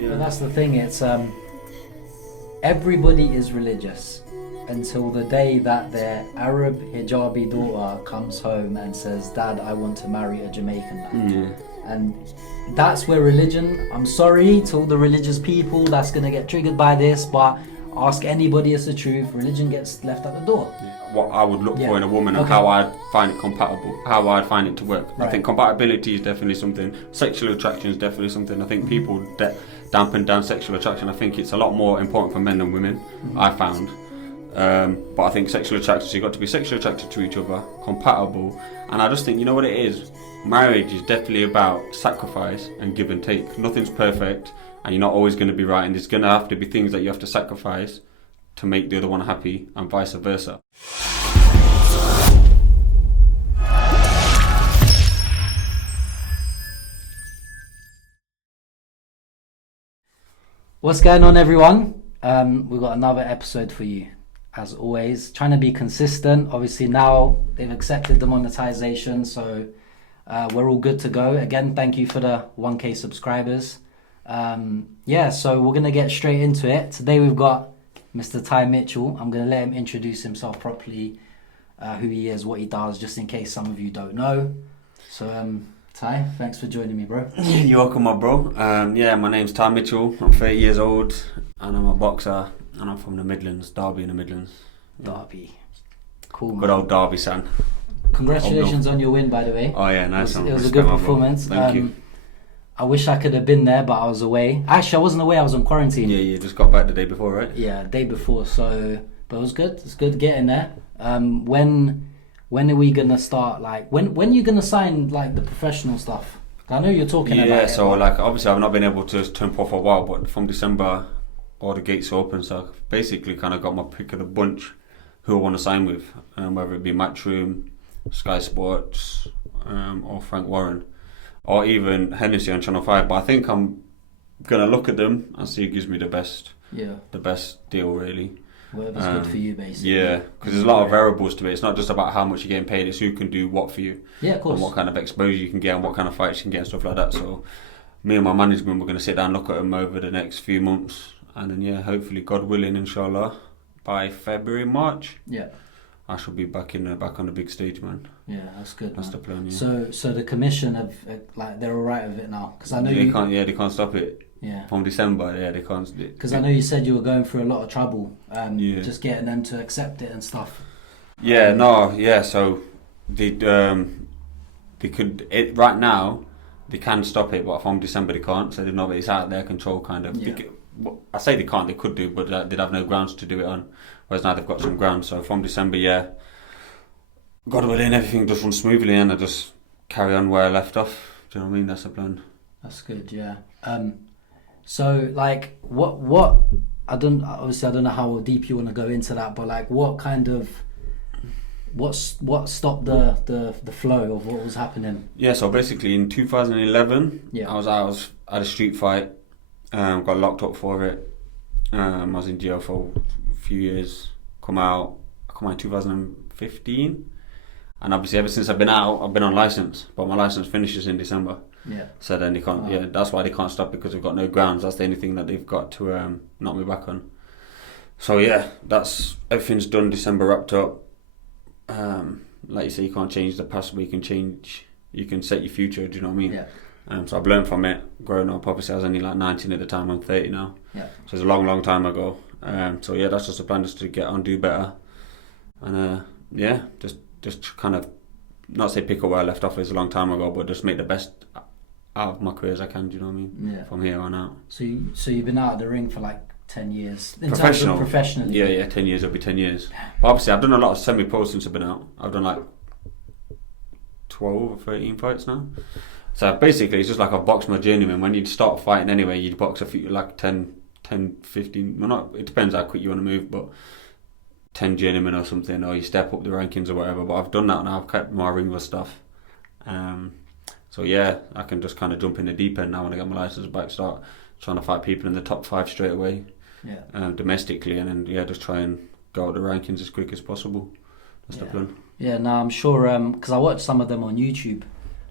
But that's the thing, it's everybody is religious until the day that their Arab hijabi daughter comes home and says, Dad, I want to marry a Jamaican man. And that's where religion, I'm sorry to all the religious people that's going to get triggered by this, but ask anybody, it's the truth, religion gets left at the door. What I would look for in a woman and how I'd find it compatible, how I'd find it to work. I think compatibility is definitely something, sexual attraction is definitely something. I think people dampen down sexual attraction. I think it's a lot more important for men than women, I found. But I think sexual attraction, so you've got to be sexually attracted to each other, compatible, and I just think, you know what it is? Marriage is definitely about sacrifice and give and take. Nothing's perfect, and you're not always going to be right, and there's going to have to be things that you have to sacrifice to make the other one happy, and vice versa. What's going on, everyone? We've got another episode for you. As always, trying to be consistent. Obviously now they've accepted the monetization, so we're all good to go. Again, thank you for the 1k subscribers. So we're gonna get straight into it. Today we've got Mr. Ty Mitchell. I'm gonna let him introduce himself properly, who he is, what he does, just in case some of you don't know. So Ty, thanks for joining me, bro. You're welcome, my bro. My name's Ty Mitchell. I'm 30 years old and I'm a boxer. And I'm from the Midlands, Derby in the Midlands. Derby. Cool, man. Good old Derby, son. Congratulations on your win, by the way. Oh yeah, nice one. It was a good performance. Thank you. I wish I could have been there, but I was away. Actually, I wasn't away, I was on quarantine. Yeah, you just got back the day before, right? Yeah, day before, but it was good. It's good getting there. When are we going to start, when are you going to sign, the professional stuff? I know you're talking about it. Yeah, so, obviously I've not been able to turn pro for a while, but from December, all the gates are open, so I've basically kind of got my pick of the bunch who I want to sign with, whether it be Matchroom, Sky Sports, or Frank Warren, or even Hennessy on Channel 5. But I think I'm going to look at them and see who gives me the best deal, really. Whatever's good for you, basically. Yeah, because there's a lot of variables to it. It's not just about how much you're getting paid, it's who can do what for you. Yeah, of course. And what kind of exposure you can get and what kind of fights you can get and stuff like that. So me and my management, we're going to sit down and look at them over the next few months. And then, hopefully, God willing, inshallah, by February, March, I shall be back on the big stage, man. Yeah, that's good. That's the plan. Yeah. So the commission have they're all right with it now, because I know they can't. Yeah, they can't stop it. Yeah. From December, they can't. Because I know you said you were going through a lot of trouble, just getting them to accept it and stuff. Yeah, So they could right now. They can stop it, but from December they can't. So they know that it's out of their control, kind of. Yeah. I say they can't, they could do, but they'd have no grounds to do it on. Whereas now they've got some grounds. So from December, God willing, everything just runs smoothly and I just carry on where I left off. Do you know what I mean? That's the plan. That's good, yeah. So what I don't know how deep you want to go into that, but what stopped the flow of what was happening? Yeah, so basically in 2011, I was at a street fight. Got locked up for it. I was in jail for a few years. I come out in 2015, and obviously ever since I've been out, I've been on license, but my license finishes in December. Yeah. So then they can't. Yeah, that's why they can't stop, because we've got no grounds. That's the only thing that they've got to knock me back on. So that's everything's done. December wrapped up. Like you say, you can't change the past, but you can set your future. Do you know what I mean? Yeah. So I've learned from it, growing up. Obviously, I was only 19 at the time. I'm 30 now. Yeah. So it's a long, long time ago. That's just a plan, just to get on, do better, and just kind of not say pick up where I left off. It's a long time ago, but just make the best out of my career as I can. Do you know what I mean? Yeah. From here on out. So you've been out of the ring for 10 years. Professionally. Yeah, 10 years. It'll be 10 years. But obviously, I've done a lot of semi-pro since I've been out. I've done 12 or 13 fights now. So basically, it's just I've boxed my journeyman. When you'd start fighting anyway, you'd box a few 10, 15. Well, it depends how quick you want to move, but 10 journeymen or something, or you step up the rankings or whatever. But I've done that now. I've kept my ring with stuff. I can just kind of jump in the deep end now when I get my license back. Start trying to fight people in the top 5 straight away. Yeah. Domestically, and then just try and go up the rankings as quick as possible. That's the plan. Yeah, no, I'm sure, because I watched some of them on YouTube.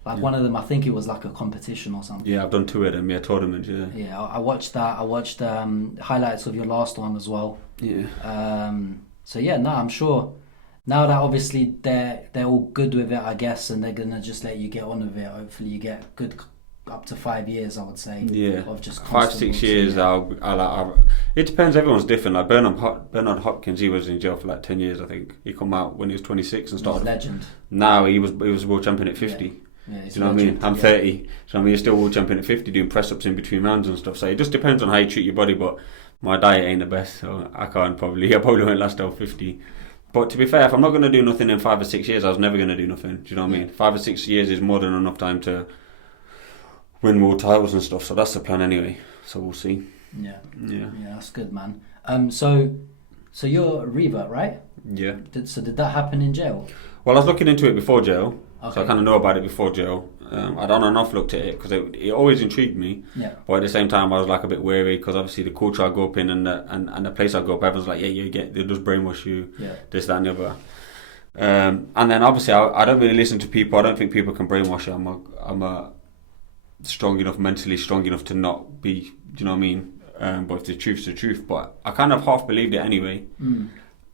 Like one of them, I think it was like a competition or something. Yeah, I've done 2 of them. Yeah, tournaments. Yeah. Yeah, I watched that. I watched highlights of your last one as well. Yeah. So yeah, no, I'm sure. Now that obviously they're all good with it, I guess, and they're gonna just let you get on with it. Hopefully, you get good up to 5 years, I would say. Yeah. Of just 5-6 years. Yeah. It depends. Everyone's different. Like Bernard Hopkins, he was in jail for like 10 years. I think he come out when he was 26 and started. He's a legend. Now he was world champion at 50. Yeah, do you know what I mean? I'm 30. So I mean, you're still world champion at 50 doing press ups in between rounds and stuff. So it just depends on how you treat your body. But my diet ain't the best, so I probably won't last till 50. But to be fair, if I'm not going to do nothing in 5 or 6 years, I was never going to do nothing. Do you know what I mean? 5 or 6 years is more than enough time to win world titles and stuff. So that's the plan anyway. So we'll see. Yeah, that's good, man. So you're a revert, right? Yeah. Did that happen in jail? Well, I was looking into it before jail. Okay. So I kind of know about it before jail. I'd on and off looked at it because it always intrigued me. Yeah. But at the same time, I was like a bit wary because obviously the culture I grew up in and the place I grew up, everyone's like, they'll just brainwash you, this, that, and the other. And then obviously I don't really listen to people. I don't think people can brainwash you. I'm a strong enough, mentally strong enough to not be. Do you know what I mean? But if the truth's the truth. But I kind of half believed it anyway.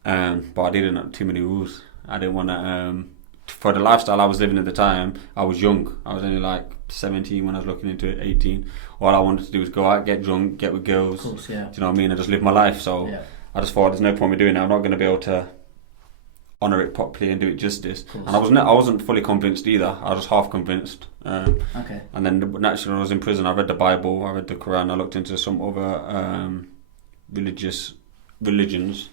But I didn't have too many rules. I didn't want to. For the lifestyle I was living at the time, I was young. I was only like 17 when I was looking into it, 18. All I wanted to do was go out, get drunk, get with girls. Of course, yeah. Do you know what I mean? And just live my life. So I just thought there's no point in doing it. I'm not going to be able to honour it properly and do it justice. And I wasn't fully convinced either. I was just half convinced. Okay. And then naturally when I was in prison, I read the Bible, I read the Quran, I looked into some other religions.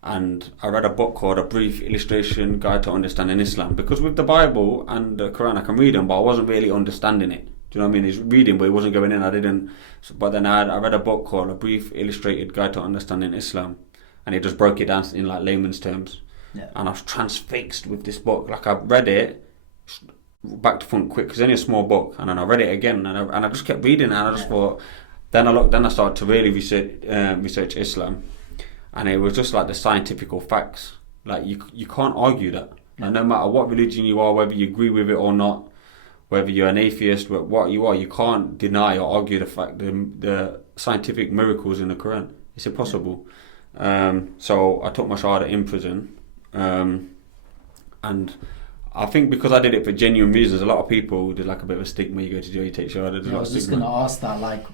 And I read a book called A Brief Illustration Guide to Understanding Islam. Because with the Bible and the Quran, I can read them, but I wasn't really understanding it. Do you know what I mean? It's reading, but it wasn't going in. But then I read a book called A Brief Illustrated Guide to Understanding Islam. And it just broke it down in like layman's terms. Yeah. And I was transfixed with this book. Like I read it back to front quick, because it's only a small book. And then I read it again, and I just kept reading, and I just thought. Then I started to really research Islam. And it was just like the scientific facts. Like you can't argue that. Like no matter what religion you are, whether you agree with it or not, whether you're an atheist, what you are, you can't deny or argue the fact the scientific miracles in the Quran. It's impossible. So I took my shahada in prison, and I think because I did it for genuine reasons, a lot of people, there's like a bit of a stigma. You go to jail, you take shahada. I was just going to ask that, like.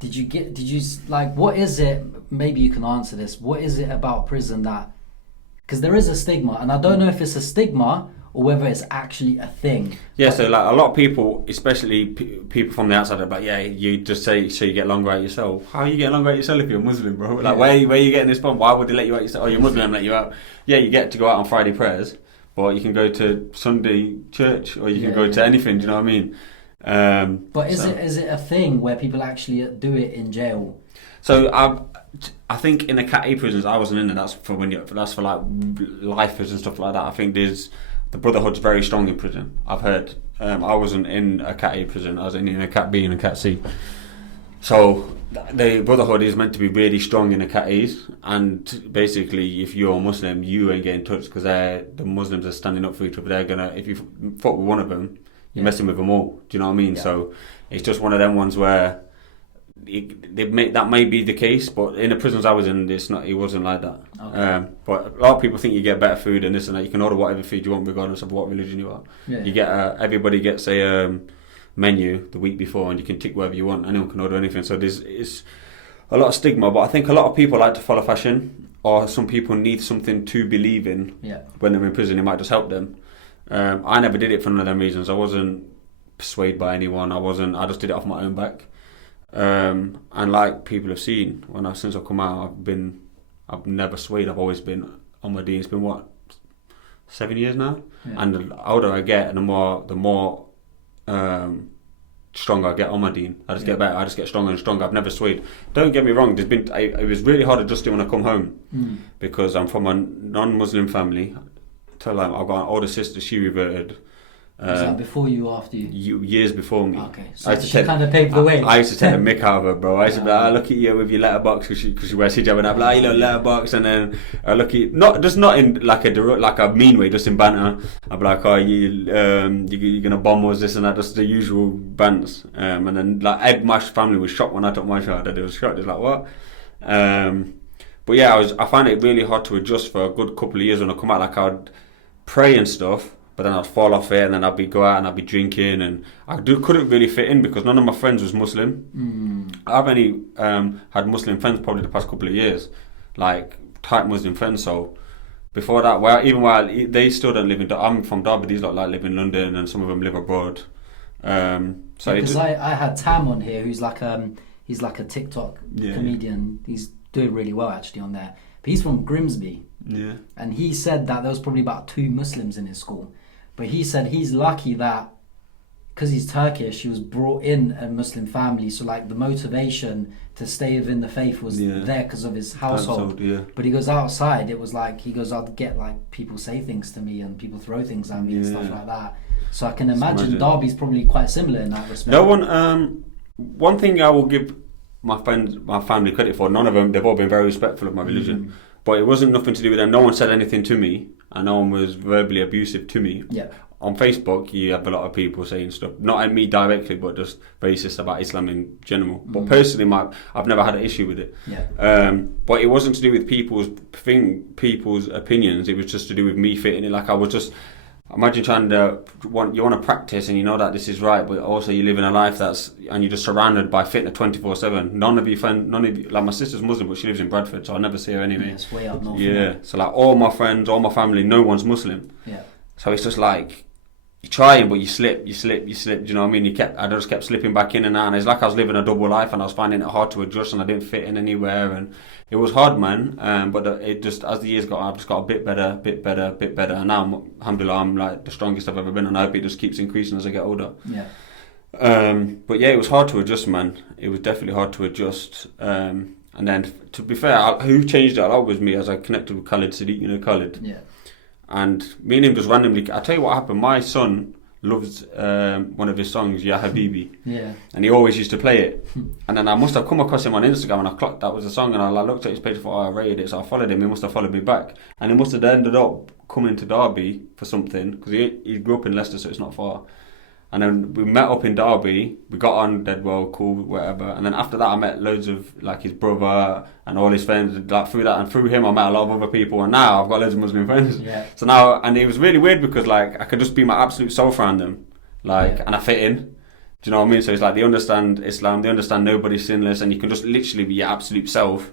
Did you like, what is it, maybe you can answer this, what is it about prison that, because there is a stigma, and I don't know if it's a stigma or whether it's actually a thing. Yeah, so like a lot of people, especially people from the outside, are like, you just say so you get longer out yourself. How are you getting longer out yourself if you're a Muslim, bro? Like, where are you getting this from? Why would they let you out yourself? Oh, you're Muslim, let you out. Yeah, you get to go out on Friday prayers, but you can go to Sunday church, or you can go to anything, do you know what I mean? But is it a thing where people actually do it in jail? So I think in the Cat A prisons, I wasn't in there. That's for like lifers and stuff like that. I think the Brotherhood's very strong in prison. I've heard. I wasn't in a Cat A prison. I was in a Cat B and a Cat C. So the Brotherhood is meant to be really strong in the Cat A's, and basically, if you're a Muslim, you ain't getting touched because the Muslims are standing up for each other. They're gonna, if you fuck with one of them, you're messing with them all. Do you know what I mean? Yeah. So it's just one of them ones where that may be the case, but in the prisons I was in, it wasn't like that. Okay. But a lot of people think you get better food and this and that. You can order whatever food you want regardless of what religion you are. Yeah. You get everybody gets a menu the week before, and you can tick whatever you want. Anyone can order anything. So it's a lot of stigma, but I think a lot of people like to follow fashion, or some people need something to believe in. Yeah. When they're in prison, it might just help them. I never did it for none of them reasons. I wasn't persuaded by anyone. I just did it off my own back. And like people have seen, since I've come out, I've never swayed. I've always been on my deen. It's been 7 years now. Yeah. And the older I get, and the more stronger I get on my deen. I just get better. I just get stronger and stronger. I've never swayed. Don't get me wrong. It was really hard adjusting when I come home because I'm from a non-Muslim family. I've got an older sister, she reverted. Was that before you or after you? Years before me. Okay, so she kind of paved the way. I used to take the mick out of her, bro. I used to be like, look at you with your letterbox, because she wears hijab, and I'd be like, you know, letterbox, and then I look at not in like a mean way, just in banter. I'd be like, oh, you're gonna bomb us, this and that, just the usual bants. And then like my family was shocked when I took my shot. They was shocked. They was like, what? But yeah, I found it really hard to adjust for a good couple of years. When I come out, like I'd pray and stuff, but then I'd fall off it, and then I'd go out and I'd be drinking, and couldn't really fit in because none of my friends was Muslim. I've only had Muslim friends probably the past couple of years, like tight Muslim friends. So before that, while they still don't live in, I'm from Derby, these lot like live in London, and some of them live abroad. Because I had Tam on here, who's like he's like a TikTok comedian. He's doing really well actually on there. But he's from Grimsby. Yeah. And he said that there was probably about 2 Muslims in his school. But he said he's lucky that because he's Turkish, he was brought in a Muslim family. So like the motivation to stay within the faith was there because of his household. But he goes outside, it was like, he goes, I'd get like people say things to me and people throw things at me and stuff like that. So I can imagine Derby's probably quite similar in that respect. No one, one thing I will give my friends, my family credit for, none of them, they've all been very respectful of my religion. But it wasn't nothing to do with them. No one said anything to me, and no one was verbally abusive to me. Yeah. On Facebook, you have a lot of people saying stuff, not at me directly, but just racist about Islam in general. But personally, I've never had an issue with it. Yeah. But it wasn't to do with people's opinions. It was just to do with me fitting it. Like I was just. Imagine you want to practice and you know that this is right, but also you live in a life and you're just surrounded by fitness 24/7. None of you, like my sister's Muslim, but she lives in Bradford, so I never see her anyway. Yeah, it's way up north. Yeah, so like all my friends, all my family, no one's Muslim. Yeah. So it's just like you're trying, but you slip. Do you know what I mean? I just kept slipping back in and out, and it's like I was living a double life, and I was finding it hard to adjust, and I didn't fit in anywhere, and it was hard, man. But it just, as the years got on, I've just got a bit better, and now, alhamdulillah, I'm like the strongest I've ever been, and I hope it just keeps increasing as I get older. Yeah. But yeah, it was hard to adjust, man. It was definitely hard to adjust. And then, to be fair, who changed it a lot was me, as I connected with Khalid Sadiq, you know Khalid. Yeah. And me and him just randomly, I'll tell you what happened, my son loves one of his songs, Ya Habibi. Yeah. And he always used to play it. And then I must have come across him on Instagram, and I clocked that was the song, and I looked at his page and thought, I rated it, so I followed him. He must have followed me back. And he must have ended up coming to Derby for something, because he grew up in Leicester, so it's not far. And then we met up in Derby, we got on dead well, cool, whatever. And then after that I met loads of like his brother and all his friends, like through that, and through him I met a lot of other people, and now I've got loads of Muslim friends. Yeah. So now, and it was really weird because like I could just be my absolute self around them, like, and I fit in. Do you know what I mean? So it's like they understand Islam, they understand nobody's sinless, and you can just literally be your absolute self.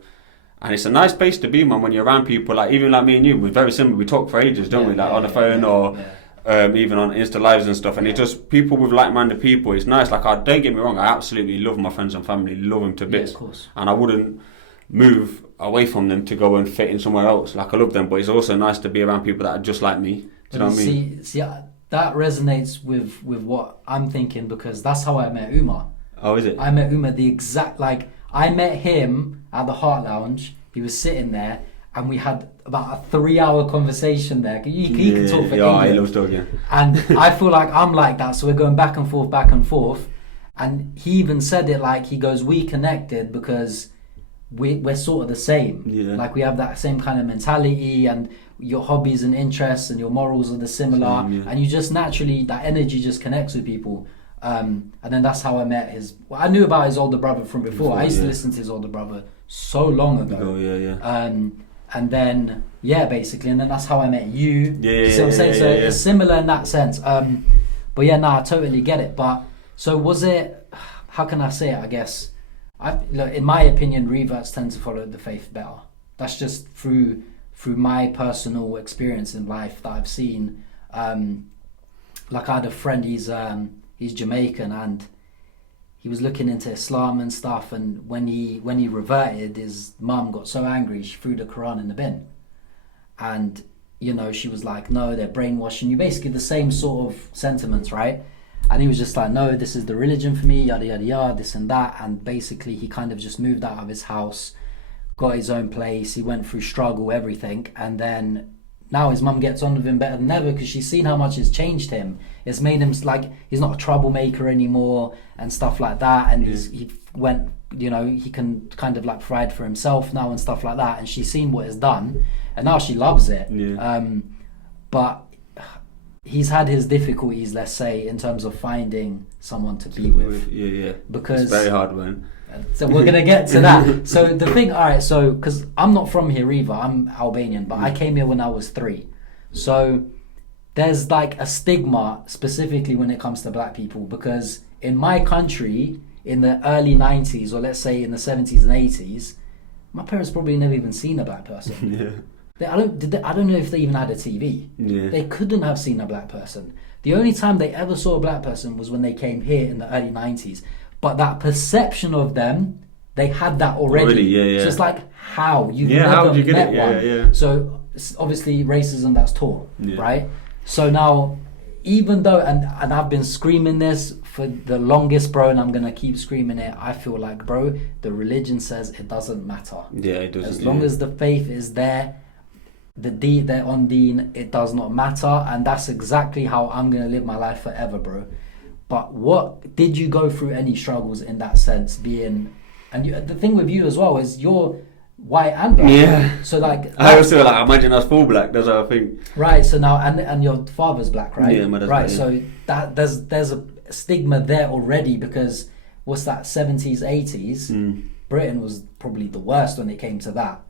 And it's a nice place to be, man, when you're around people, like even like me and you, we're very similar, we talk for ages, don't we? Like on the phone or even on Insta Lives and stuff, and it's just people with like-minded people. It's nice. Like, don't get me wrong, I absolutely love my friends and family, love them to bits, of course. And I wouldn't move away from them to go and fit in somewhere else. Like, I love them, but it's also nice to be around people that are just like me. Do you know what I mean? See, that resonates with what I'm thinking, because that's how I met Umar. Oh, is it? I met Umar I met him at the Heart Lounge. He was sitting there, and we had about a 3-hour conversation there. He can talk for ages. He loves talking. And I feel like I'm like that, so we're going back and forth. And he even said it like, he goes, we connected because we're sort of the same. Yeah. Like we have that same kind of mentality, and your hobbies and interests and your morals are the similar. And you just naturally, that energy just connects with people. And then that's how I met I knew about his older brother from before. I used to listen to his older brother so long ago. Oh, yeah. And then, basically, and then that's how I met you. Yeah. So I'm saying, it's similar in that sense. But yeah, I totally get it. But so was it? How can I say it? I guess, look, in my opinion, reverts tend to follow the faith better. That's just through my personal experience in life that I've seen. Like I had a friend. He's Jamaican, and he was looking into Islam and stuff, and when he reverted, his mum got so angry she threw the Quran in the bin. And she was like, no, they're brainwashing you, basically the same sort of sentiments, right? And he was just like, no, this is the religion for me, yada yada yada, this and that. And basically he kind of just moved out of his house, got his own place, he went through struggle, everything, and then now his mum gets on with him better than ever because she's seen how much it's changed him. It's made him like he's not a troublemaker anymore and stuff like that. And he went, he can kind of like provide for himself now and stuff like that. And she's seen what it's done, and now she loves it. Yeah. But he's had his difficulties, let's say, in terms of finding someone to be with. Yeah. Because it's very hard, man. So we're gonna get to that. So the thing, all right. So because I'm not from here either, I'm Albanian, but I came here when I was 3. So there's like a stigma specifically when it comes to black people, because in my country in the early 90s, or let's say in the 70s and 80s, my parents probably never even seen a black person. I don't know if they even had a TV. They couldn't have seen a black person. The only time they ever saw a black person was when they came here in the early 90s. But that perception of them, they had that already. So it's like, how? You've never met one. So obviously racism, that's taught, right? So now, even though, and I've been screaming this for the longest, bro, and I'm going to keep screaming it, I feel like, bro, the religion says it doesn't matter. Yeah, it doesn't. As long as the faith is there, they're on deen, it does not matter. And that's exactly how I'm going to live my life forever, bro. But what did you go through any struggles in that sense, being, and the thing with you as well is you're white and black. Yeah. So like I also like imagine us full black. That's how I think. Right. So now and your father's black, right? Yeah, my dad's right. black, So that there's a stigma there already, because what's that, 70s, 80s? Britain was probably the worst when it came to that.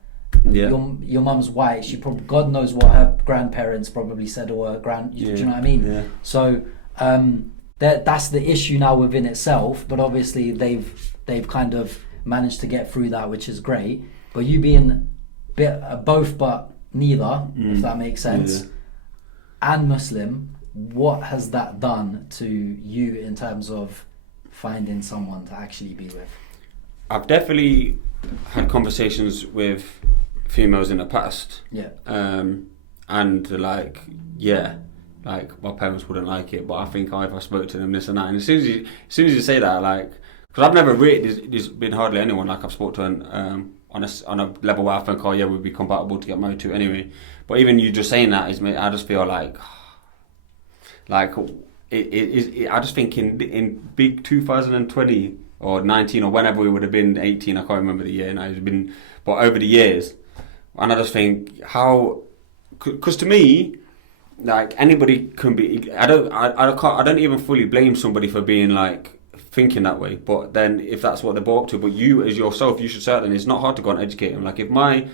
Yeah. Your mum's white. She probably, God knows what her grandparents probably said, or her do you know what I mean? Yeah. So that's the issue now within itself. But obviously they've kind of managed to get through that, which is great. But you being both but neither, if that makes sense, and Muslim, what has that done to you in terms of finding someone to actually be with? I've definitely had conversations with females in the past. Yeah. And like my parents wouldn't like it, but I think if I spoke to them this and that, and as soon as you say that, like, because I've never really, there's been hardly anyone like I've spoke to on a level where I think, oh yeah, we'd be compatible to get married to anyway. But even you just saying that I just feel like it I just think in big 2020 or 19 or whenever we would have been 18, I can't remember the year now, it's been, but over the years, and I just think how, because to me, like, anybody can be, I don't even fully blame somebody for being like thinking that way, but then if that's what they're brought up to, but you as yourself, you should certainly, it's not hard to go and educate them. Like, if my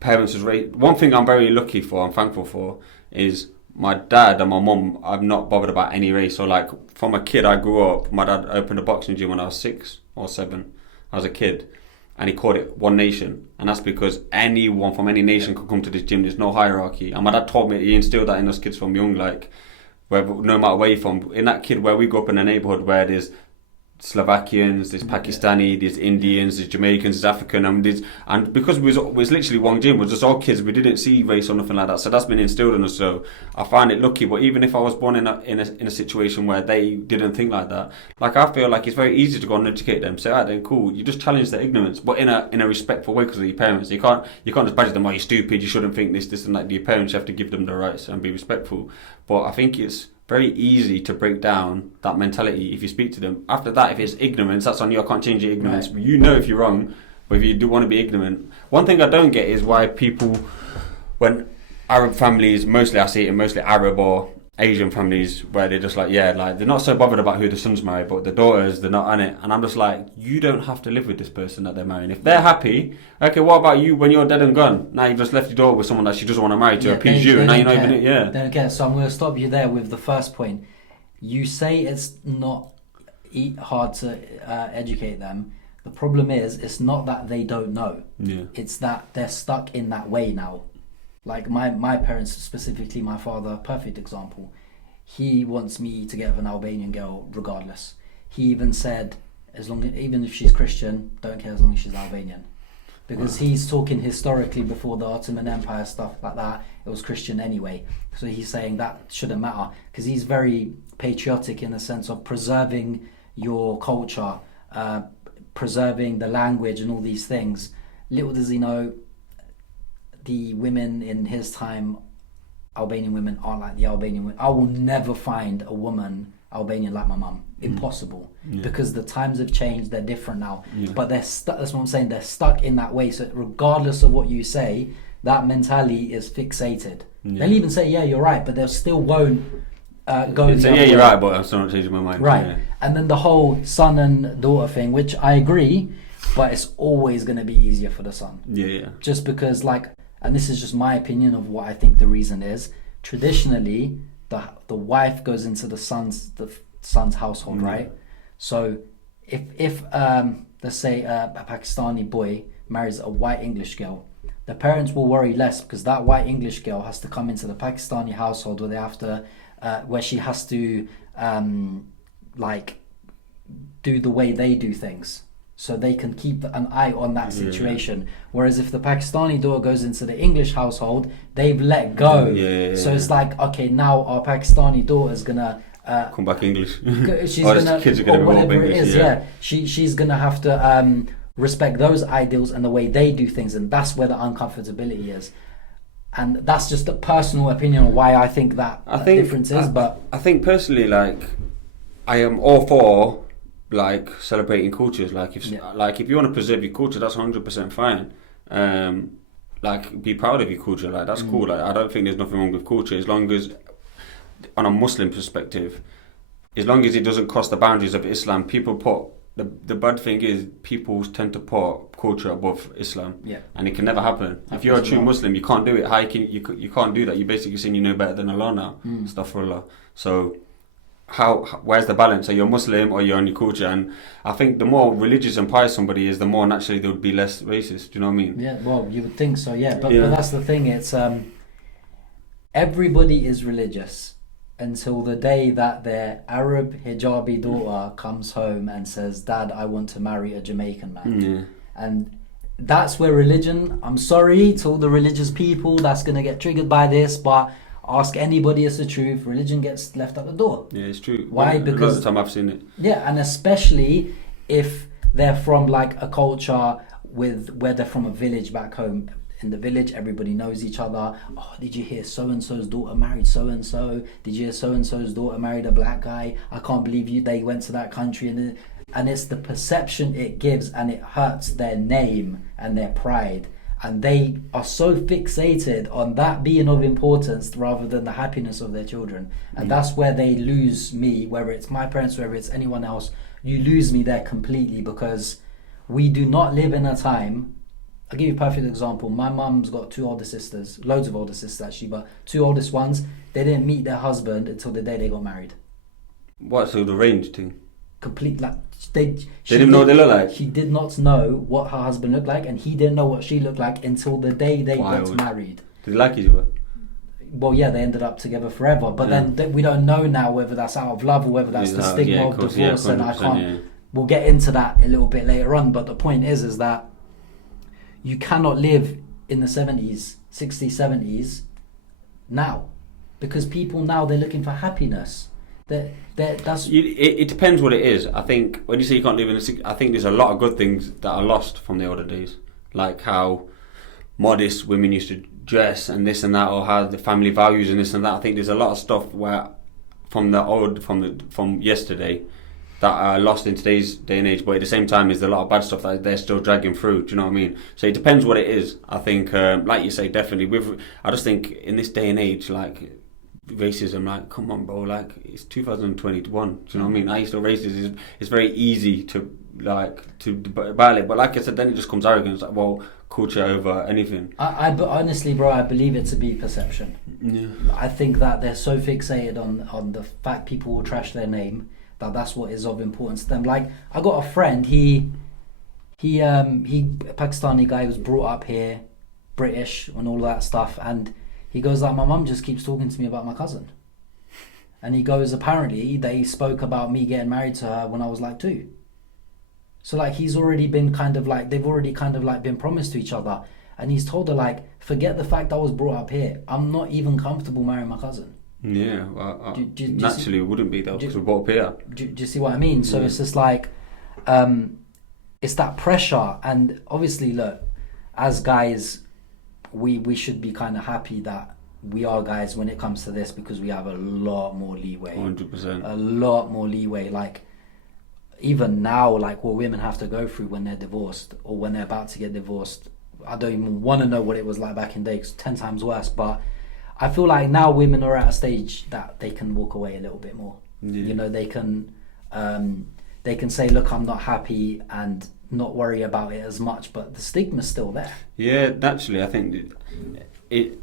parents was raised, one thing I'm very lucky for, I'm thankful for, is my dad and my mum, I'm not bothered about any race. So like, from a kid I grew up, my dad opened a boxing gym when I was 6 or 7. I was a kid, and he called it One Nation, and that's because anyone from any nation could come to this gym. There's no hierarchy, and my dad told me, he instilled that in us kids from young, like, where no matter where you're from, in that kid where we grew up in a neighbourhood where there's Slovakians, there's Pakistani, there's Indians, there's Jamaicans, there's African, and because we was literally one gym, we was just all kids, we didn't see race or nothing like that, so that's been instilled in us. So I find it lucky. But even if I was born in a situation where they didn't think like that, like, I feel like it's very easy to go and educate them, say, alright then, cool, you just challenge their ignorance, but in a respectful way, because of your parents. You can't just badger them, oh, you're stupid, you shouldn't think this and that. Your parents, you have to give them the rights and be respectful. But I think it's very easy to break down that mentality if you speak to them. After that, if it's ignorance, that's on you. I can't change your ignorance. Right. You know if you're wrong, but if you do want to be ignorant. One thing I don't get is why people, when Arab families, mostly I see it in mostly Arab or Asian families, where they're just like, yeah, like, they're not so bothered about who the son's married, but the daughters, they're not on it. And I'm just like, you don't have to live with this person that they're marrying. If they're happy, okay, what about you when you're dead and gone? Now you've just left your daughter with someone that she doesn't want to marry to appease you, and now you're not even, yeah. They don't care. So I'm going to stop you there with the first point. You say it's not hard to educate them. The problem is, it's not that they don't know. Yeah. It's that they're stuck in that way now. Like my parents, specifically my father, perfect example. He wants me to get with an Albanian girl regardless. He even said, even if she's Christian, don't care as long as she's Albanian. Because he's talking historically before the Ottoman Empire, stuff like that, it was Christian anyway. So he's saying that shouldn't matter, because he's very patriotic in the sense of preserving your culture, preserving the language and all these things. Little does he know, the women in his time Albanian women aren't like the Albanian women. I will never find a woman Albanian like my mum. Impossible. Because the times have changed, they're different now. But they're stuck, that's what I'm saying, they're stuck in that way. So regardless of what you say, that mentality is fixated. They'll even say, yeah, you're right, but they'll still won't go the other way. You're right, but I'm still not changing my mind. Right. Yeah. And then the whole son and daughter thing, which I agree, but it's always going to be easier for the son. Yeah. Just because, like, and this is just my opinion of what I think the reason is, traditionally, the wife goes into the son's household, right? So if let's say a Pakistani boy marries a white English girl, the parents will worry less because that white English girl has to come into the Pakistani household where they have to where she has to like do the way they do things, so they can keep an eye on that situation. Whereas if the Pakistani daughter goes into the English household, they've let go. So it's like, okay, now our Pakistani daughter's gonna come back English. She's gonna, kids are gonna or whatever English, it is. She's gonna have to respect those ideals and the way they do things, and that's where the uncomfortability is. And that's just a personal opinion on why I think that difference is. But I think personally, like, I am all for like celebrating cultures. Like if you want to preserve your culture, that's 100% fine. Like, be proud of your culture. Like, that's cool. Like, I don't think there's nothing wrong with culture, as long as, on a Muslim perspective, as long as it doesn't cross the boundaries of Islam. People put the bad thing is people tend to put culture above Islam, and it can never happen. If you're a true Muslim, you can't do it. How you can't do that? You're basically saying you know better than Allah now. Astaghfirullah. So where's the balance? Are you a Muslim or you're on your culture? And I think the more religious and pious somebody is, the more naturally they would be less racist. Do you know what I mean? Yeah, well, you would think so, yeah. But that's the thing. It's everybody is religious until the day that their Arab hijabi daughter comes home and says, "Dad, I want to marry a Jamaican man." And that's where religion, I'm sorry to all the religious people that's going to get triggered by this, but ask anybody, it's the truth, religion gets left at the door. Yeah, it's true. Why? Because a lot of the time I've seen it. Yeah, and especially if they're from like a culture where they're from a village back home. In the village, everybody knows each other. Oh, did you hear so-and-so's daughter married so-and-so? Did you hear so-and-so's daughter married a black guy? I can't believe they went to that country. And it's the perception it gives, and it hurts their name and their pride. And they are so fixated on that being of importance rather than the happiness of their children. And that's where they lose me, whether it's my parents, whether it's anyone else. You lose me there completely, because we do not live in a time. I'll give you a perfect example. My mum's got two older sisters, loads of older sisters actually, but two oldest ones, they didn't meet their husband until the day they got married. What, so the range thing? Complete, like, they didn't know what they looked like? She did not know what her husband looked like, and he didn't know what she looked like until the day they got married. Did they like each other? Well, yeah, they ended up together forever, but then we don't know now whether that's out of love or whether that's the stigma of divorce, and I can't, we'll get into that a little bit later on, but the point is that you cannot live in the 70s, 60s, 70s now, because people now, they're looking for happiness. It depends what it is. I think when you say you can't live in the, I think there's a lot of good things that are lost from the older days, like how modest women used to dress and this and that, or how the family values and this and that. I think there's a lot of stuff where from yesterday that are lost in today's day and age, but at the same time there's a lot of bad stuff that they're still dragging through. Do you know what I mean? So it depends what it is. I think, like you say, definitely. I just think in this day and age, like racism, like, come on, bro, like, it's 2021. Do you know what I mean? I used to racism. It's very easy to battle it, but like I said, then it just comes arrogance. Like, well, culture over anything. But honestly, bro, I believe it to be perception. Yeah. I think that they're so fixated on the fact people will trash their name, that's what is of importance to them. Like, I got a friend, he a Pakistani guy, was brought up here, British and all that stuff, and he goes like, my mum just keeps talking to me about my cousin. And he goes, apparently they spoke about me getting married to her when I was like 2. So like, they've already kind of like been promised to each other, and he's told her like, forget the fact I was brought up here, I'm not even comfortable marrying my cousin. Yeah, well, naturally it wouldn't be though, because we're brought up here. Do you see what I mean? So it's just like, it's that pressure, and obviously, look, as guys, we should be kind of happy that we are guys when it comes to this, because we have a lot more leeway. 100%. A lot more leeway. Like, even now, like what women have to go through when they're divorced or when they're about to get divorced, I don't even want to know what it was like back in the day, 'cause 10 times worse. But I feel like now women are at a stage that they can walk away a little bit more. Yeah. You know, they can say, look, I'm not happy, and not worry about it as much, but the stigma's still there. Yeah, naturally, I think it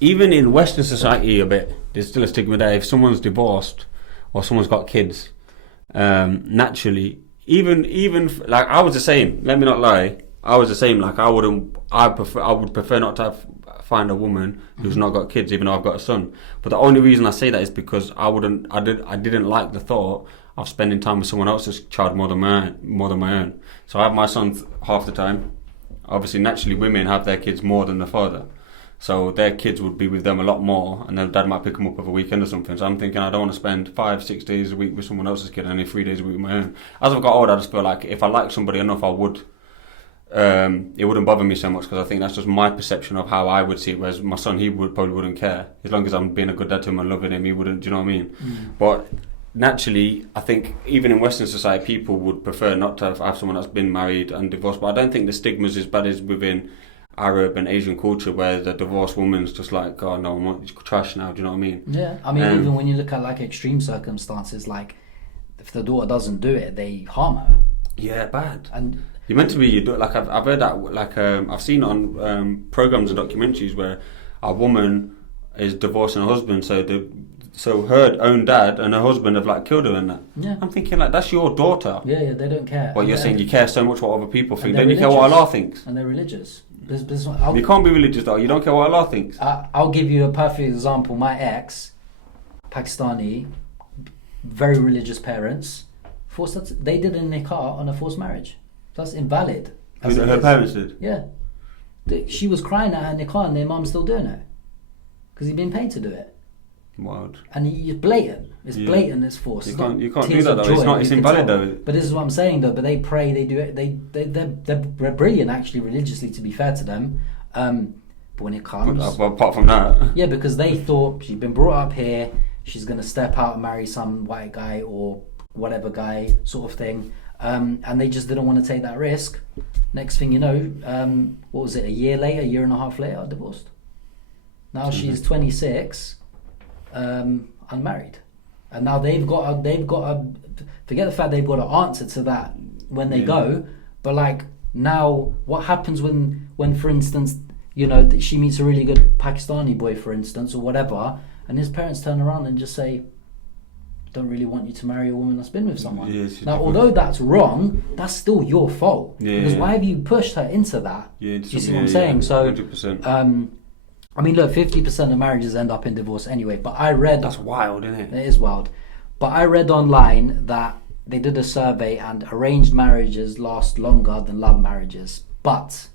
even in Western society a bit, there's still a stigma there. If someone's divorced or someone's got kids, naturally, even like I was the same. Let me not lie, I was the same. Like I would prefer not to find a woman who's not got kids, even though I've got a son. But the only reason I say that is because I didn't like the thought of spending time with someone else's child more than my own. So I have my son half the time. Obviously, naturally, women have their kids more than the father. So their kids would be with them a lot more, and their dad might pick them up over a weekend or something. So I'm thinking I don't want to spend 5-6 days a week with someone else's kid and only 3 days a week with my own. As I've got older, I just feel like if I like somebody enough, I would. It wouldn't bother me so much, because I think that's just my perception of how I would see it. Whereas my son, probably wouldn't care, as long as I'm being a good dad to him and loving him. He wouldn't. Do you know what I mean? But naturally, I think even in Western society, people would prefer not to have someone that's been married and divorced. But I don't think the stigma's as bad as within Arab and Asian culture, where the divorced woman's just like, oh no, I'm trash now. Do you know what I mean? Yeah, I mean, even when you look at like extreme circumstances, like if the daughter doesn't do it, they harm her. Yeah, bad. And you're meant to be. You do like I've heard that. Like I've seen on programs and documentaries where a woman is divorcing her husband, so her own dad and her husband have like killed her and that. Yeah. I'm thinking like, that's your daughter. Yeah, they don't care. Well, you're saying you care so much what other people think. Don't you religious. care what Allah thinks? And they're religious. You can't be religious though. You don't care what Allah thinks. I'll give you a perfect example. My ex, Pakistani, very religious parents, they did a nikah on a forced marriage. That's invalid. Her parents did? Yeah. She was crying at her nikah and their mum's still doing it. Because he's been paid to do it. Wild. And it's blatant. It's blatant, it's forced. You can't do that though. It's invalid though. But this is what I'm saying though. But they pray, they do it. They're brilliant actually religiously, to be fair to them. But when it comes... Well, apart from that... Yeah, because they thought she's been brought up here, she's going to step out and marry some white guy or whatever guy sort of thing. And they just didn't want to take that risk. Next thing you know, what was it, a year and a half later, divorced. Now she's 26, unmarried. And now they've got a forget the fact they've got an answer to that when they go, but like now what happens when for instance, you know, she meets a really good Pakistani boy, for instance, or whatever, and his parents turn around and just say, don't really want you to marry a woman that's been with someone. Now, although that's wrong, that's still your fault. Because why have you pushed her into that? Do you see what I'm saying? So, 100%. I mean, look, 50% of marriages end up in divorce anyway. But I read... That's wild, isn't it? It is wild. But I read online that they did a survey and arranged marriages last longer than love marriages. But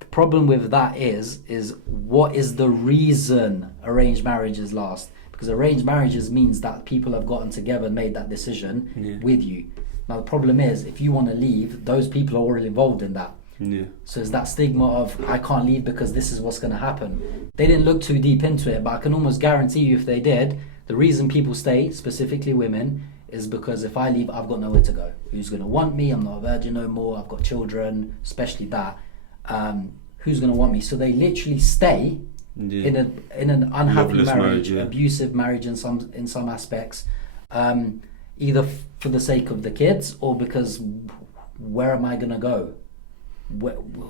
the problem with that is what is the reason arranged marriages last? Because arranged marriages means that people have gotten together and made that decision with you. Now the problem is, if you want to leave, those people are already involved in that. So it's that stigma of, I can't leave because this is what's going to happen. They didn't look too deep into it, but I can almost guarantee you if they did, the reason people stay, specifically women, is because if I leave, I've got nowhere to go. Who's going to want me? I'm not a virgin no more. I've got children, especially that. Who's going to want me? So they literally stay in an unhappy marriage, abusive marriage in some aspects, either for the sake of the kids or because where am I going to go?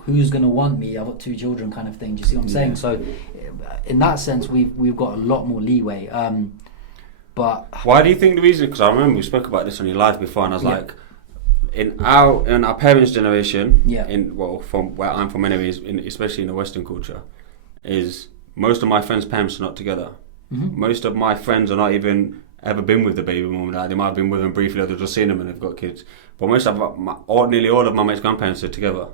Who's going to want me? I've got 2 children, kind of thing. Do you see what I'm saying? So in that sense, we've got a lot more leeway. But why do you think the reason? Because I remember we spoke about this on your live before, and I was like, in our parents' generation, from where I'm from, anyways, especially in the Western culture, is most of my friends' parents are not together. Most of my friends are not even ever been with the baby mum. They might have been with them briefly, or they've just seen them and they've got kids. But nearly all of my mates' grandparents are together.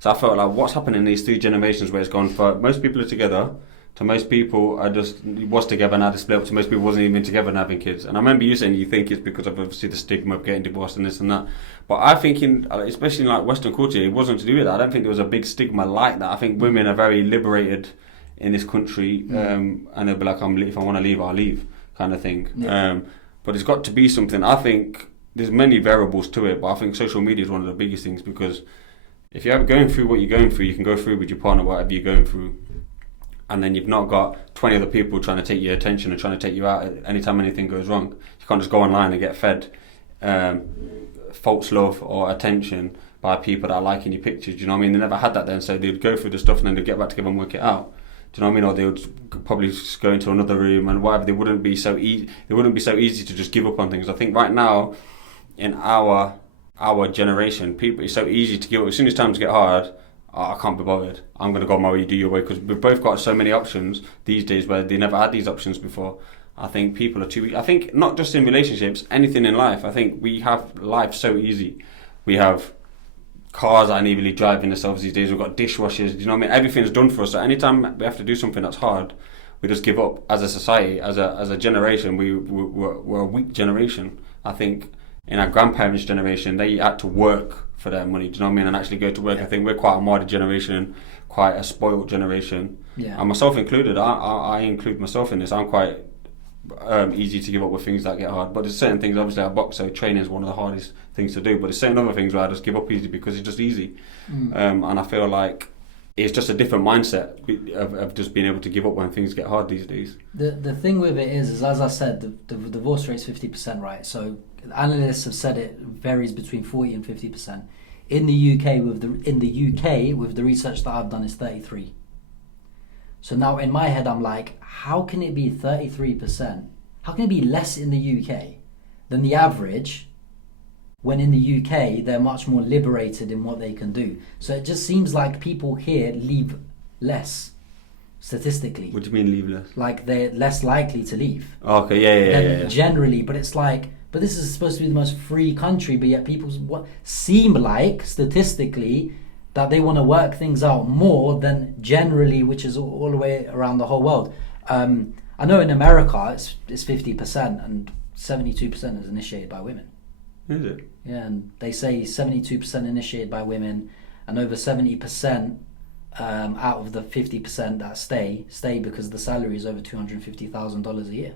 So I felt like, what's happened in these 3 generations where it's gone for most people are together, to most people are just was together, now they split up, to most people wasn't even together and having kids. And I remember you saying you think it's because of obviously the stigma of getting divorced and this and that. But I think especially in like Western culture, it wasn't to do with that. I don't think there was a big stigma like that. I think women are very liberated in this country, and they'll be like, if I want to leave, I'll leave, kind of thing. Yeah. But it's got to be something. I think there's many variables to it, but I think social media is one of the biggest things, because if you're going through what you're going through, you can go through with your partner whatever you're going through, and then you've not got 20 other people trying to take your attention and trying to take you out anytime anything goes wrong. You can't just go online and get fed false love or attention by people that are liking your pictures. Do you know what I mean? They never had that then, so they'd go through the stuff and then they'd get back together and work it out. Do you know what I mean? Or they would probably just go into another room and whatever. They wouldn't be so easy to just give up on things. I think right now, in our generation, people, it's so easy to give up. As soon as times get hard, I can't be bothered. I'm going to go my way, you do your way, because we've both got so many options these days where they never had these options before. I think people are too... I think not just in relationships, anything in life. I think we have life so easy. We have cars that are easily driving themselves these days. We've got dishwashers. You know what I mean? Everything's done for us. So anytime we have to do something that's hard, we just give up. As a society, as a generation, we're a weak generation. I think in our grandparents' generation, they had to work for their money. Do you know what I mean? And actually go to work. Yeah. I think we're quite a modern generation, quite a spoiled generation. Yeah. And myself included. I include myself in this. I'm quite easy to give up with things that get hard, but there's certain things, obviously I box, so training is one of the hardest things to do, but there's certain other things where I just give up easy because it's just easy. And I feel like it's just a different mindset of just being able to give up when things get hard these days. The thing with it is as I said, the divorce rate's 50%, right? So analysts have said it varies between 40 and 50%. In the UK with the research that I've done, is 33. So now in my head I'm like, how can it be 33%? How can it be less in the UK than the average, when in the UK they're much more liberated in what they can do? So it just seems like people here leave less, statistically. What do you mean leave less? Like they're less likely to leave. Okay, yeah. Generally, but it's like, but this is supposed to be the most free country, but yet people seem like, statistically, that they want to work things out more than generally, which is all the way around the whole world. I know in America it's 50% and 72% is initiated by women. Is it? Yeah, and they say 72% initiated by women, and over 70% out of the 50% that stay because the salary is over $250,000 a year.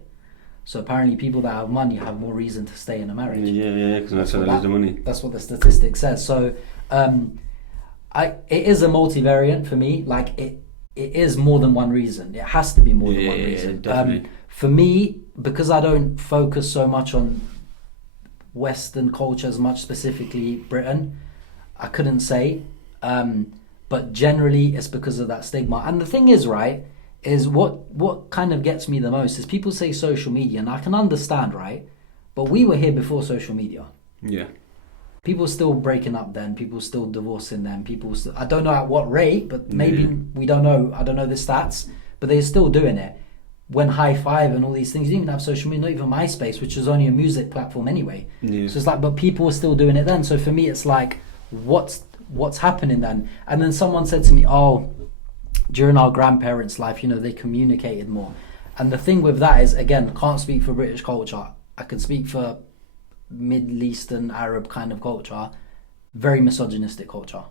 So apparently people that have money have more reason to stay in a marriage. Yeah, because that's how they lose the money. That's what the statistic says. So it is a multivariant for me. Like it is more than one reason. It has to be more than one reason. Definitely. For me, because I don't focus so much on Western culture as much, specifically Britain, I couldn't say. But generally, it's because of that stigma. And the thing is, right, is what kind of gets me the most is people say social media, and I can understand, right? But we were here before social media. Yeah. People still breaking up then, people still divorcing then, I don't know at what rate, but maybe we don't know, I don't know the stats, but they're still doing it. When High Five and all these things, you didn't even have social media, not even MySpace, which was only a music platform anyway. Yeah. So it's like, but people were still doing it then. So for me, it's like, what's happening then? And then someone said to me, oh, during our grandparents' life, they communicated more. And the thing with that is, again, can't speak for British culture. I can speak for Middle Eastern, Arab kind of culture. Very misogynistic culture.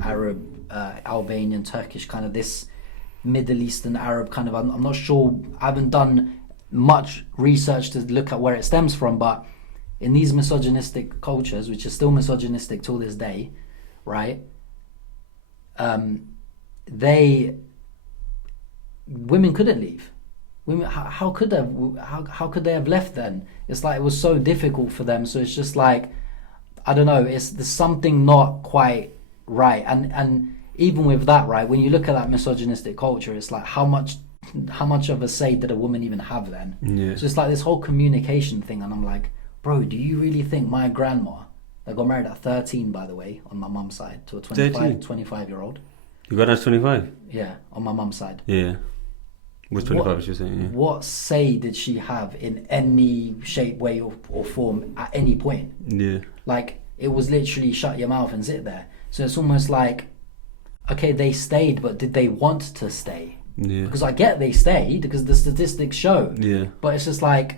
Arab, Albanian, Turkish, kind of this Middle Eastern, Arab kind of, I'm not sure, I haven't done much research to look at where it stems from, but in these misogynistic cultures, which are still misogynistic till this day, right, women couldn't leave. Women, how could they have left then? It's like it was so difficult for them. So it's just like, I don't know, there's something not quite right. And even with that, right, when you look at that misogynistic culture, it's like how much of a say did a woman even have then? Yeah. So it's like this whole communication thing, and I'm like, bro, do you really think my grandma, that got married at 13, by the way, on my mum's side, to a 25-year-old. You got us 25? Yeah, on my mum's side. Yeah. Was 25, she was saying, yeah. What say did she have in any shape, way, or form at any point? Yeah. Like, it was literally shut your mouth and sit there. So it's almost like, okay, they stayed, but did they want to stay? Yeah. Because I get they stayed, because the statistics show. Yeah. But it's just like,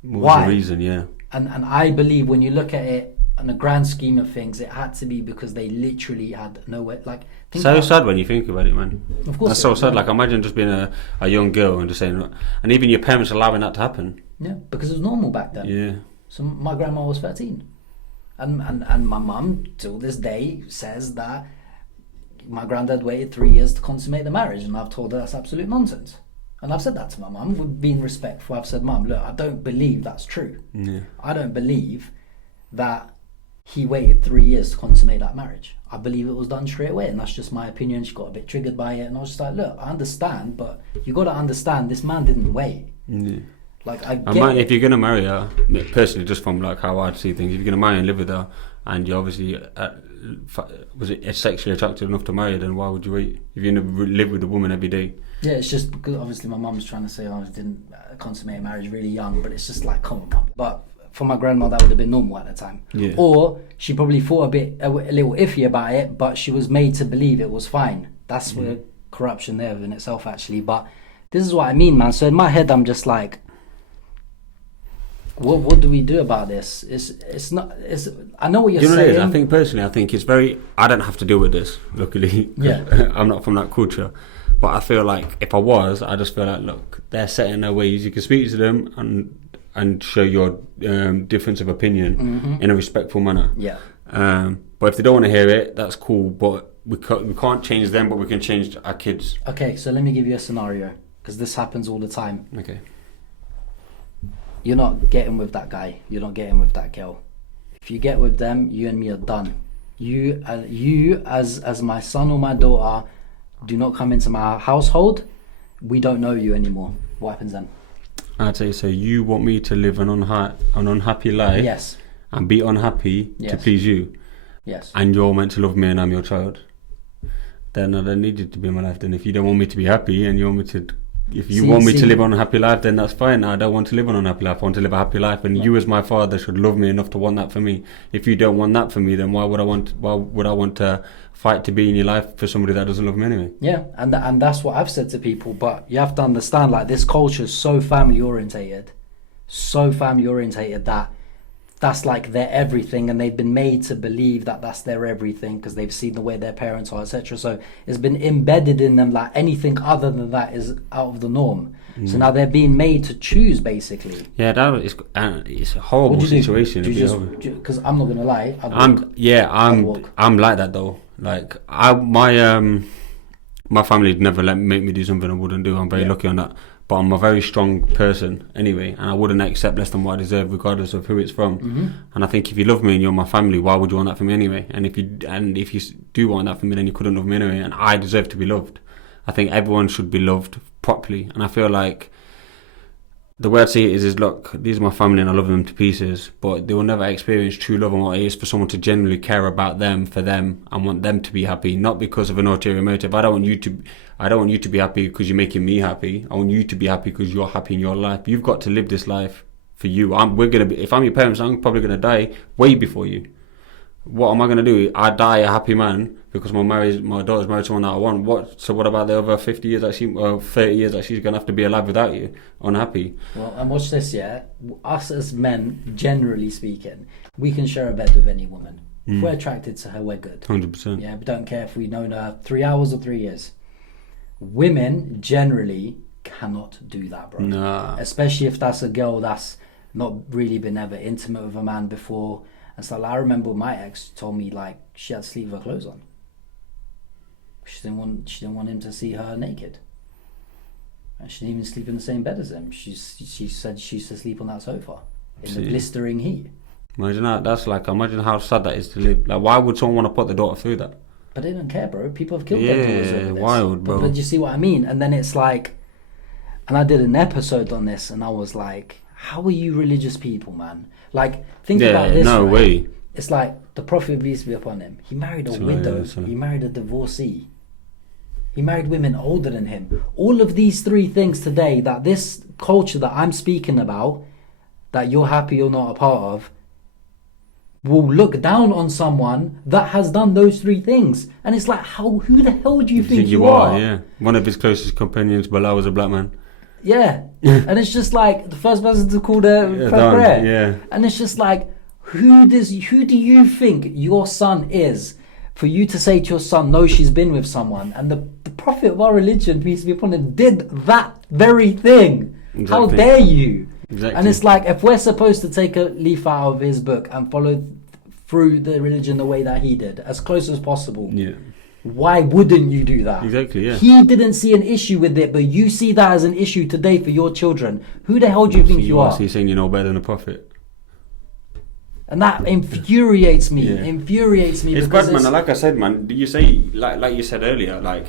what why? was the reason, yeah. And I believe when you look at it in the grand scheme of things, it had to be because they literally had nowhere. Like, so sad when you think about it, man. Of course, that's so sad. Like, imagine just being a young girl and just saying, and even your parents allowing that to happen. Yeah, because it was normal back then. Yeah. So my grandma was 13, and my mum till this day says that my granddad waited 3 years to consummate the marriage, and I've told her that's absolute nonsense. And I've said that to my mum, with being respectful. I've said, Mum, look, I don't believe that's true. Yeah. I don't believe that he waited 3 years to consummate that marriage. I believe it was done straight away, and that's just my opinion. She got a bit triggered by it, and I was just like, look, I understand, but you got to understand this man didn't wait. Yeah. Like, I get it. If you're gonna marry her, personally, just from like how I see things, if you're gonna marry and live with her, and you're obviously sexually attractive enough to marry her, then why would you wait? If you're gonna live with a woman every day. Yeah, it's just because obviously my mum's trying to say I didn't consummate marriage really young, but it's just like, come on, mum. But for my grandma, that would have been normal at the time. Yeah. Or she probably thought a little iffy about it, but she was made to believe it was fine. That's where corruption there in itself, actually. But this is what I mean, man. So in my head, I'm just like, what do we do about this? It's not. I know what you're saying. What it is? I think personally, it's very. I don't have to deal with this. Luckily, yeah. I'm not from that culture. But I feel like if I was, I just feel like, look, they're set in their ways. You can speak to them and show your difference of opinion in a respectful manner. Yeah. But if they don't want to hear it, that's cool. But we can't change them, but we can change our kids. Okay, so let me give you a scenario, because this happens all the time. Okay. You're not getting with that guy. You're not getting with that girl. If you get with them, you and me are done. You as my son or my daughter, do not come into my household. We don't know you anymore. What happens then? I'd say, so you want me to live an unhappy life? Yes. And be unhappy to please you? Yes. And you're meant to love me and I'm your child? Then I don't need you to be in my life. Then if you don't want me to be happy and you want me to... If you want me to live on a happy life, then that's fine. I don't want to live on a happy life. I want to live a happy life, and you, as my father, should love me enough to want that for me. If you don't want that for me, then why would I want to fight to be in your life for somebody that doesn't love me anyway? Yeah, and that's what I've said to people. But you have to understand, like, this culture is so family orientated that that's like their everything, and they've been made to believe that that's their everything because they've seen the way their parents are, etc. So it's been embedded in them that anything other than that is out of the norm. So now they're being made to choose, basically. Yeah, it's a horrible situation. Because I'm not gonna lie, I'm like that though. Like my family'd never make me do something I wouldn't do. I'm very lucky on that. But I'm a very strong person anyway, and I wouldn't accept less than what I deserve, regardless of who it's from. And I think if you love me and you're my family, why would you want that from me anyway? And if you do want that from me, then you couldn't love me anyway. And I deserve to be loved. I think everyone should be loved properly, and I feel like the way I see it is look, these are my family and I love them to pieces, but they will never experience true love and what it is for someone to genuinely care about them for them and want them to be happy, not because of an ulterior motive. I don't want you to be happy because you're making me happy. I want you to be happy because you're happy in your life. You've got to live this life for you. If I'm your parents, I'm probably gonna die way before you. What am I gonna do? I die a happy man because my daughter's married someone that I want. So what about the other 50 years 30 years that she's gonna have to be alive without you, unhappy? Well, and watch this, yeah. Us as men, generally speaking, we can share a bed with any woman. If we're attracted to her, we're good. 100%. Yeah, we don't care if we've known her 3 hours or 3 years. Women generally cannot do that, bro. Nah. Especially if that's a girl that's not really been ever intimate with a man before. And so I remember my ex told me like she had to sleep with her clothes on. She didn't want him to see her naked. And she didn't even sleep in the same bed as him. She said she used to sleep on that sofa in the blistering heat. Imagine that. That's like, imagine how sad that is to live. Like, why would someone want to put their daughter through that? But they don't care, bro. People have killed their daughters over this. Wild, bro. But you see what I mean? And then it's like, and I did an episode on this, and I was like, how are you religious people, man? Like, think about this. No way. It's like the Prophet, peace be upon him. He married a widow. He married a divorcee. He married women older than him. All of these three things today, that this culture that I'm speaking about, that you're happy or not a part of, will look down on someone that has done those three things. And it's like, who the hell do you think you are? Yeah. One of his closest companions, Bilal, was a black man. Yeah. And it's just like the first person to call the prayer. Yeah. And it's just like, who do you think your son is for you to say to your son, no, she's been with someone? And the prophet of our religion, peace be upon him, did that very thing. Exactly. How dare you? Exactly. And it's like, if we're supposed to take a leaf out of his book and follow through the religion the way that he did, as close as possible, why wouldn't you do that? Exactly, yeah. He didn't see an issue with it, but you see that as an issue today for your children. Who the hell do you think you are? So you're saying you know better than a prophet? And that infuriates me. It's bad, man. Like I said, man, you say, like you said earlier, like,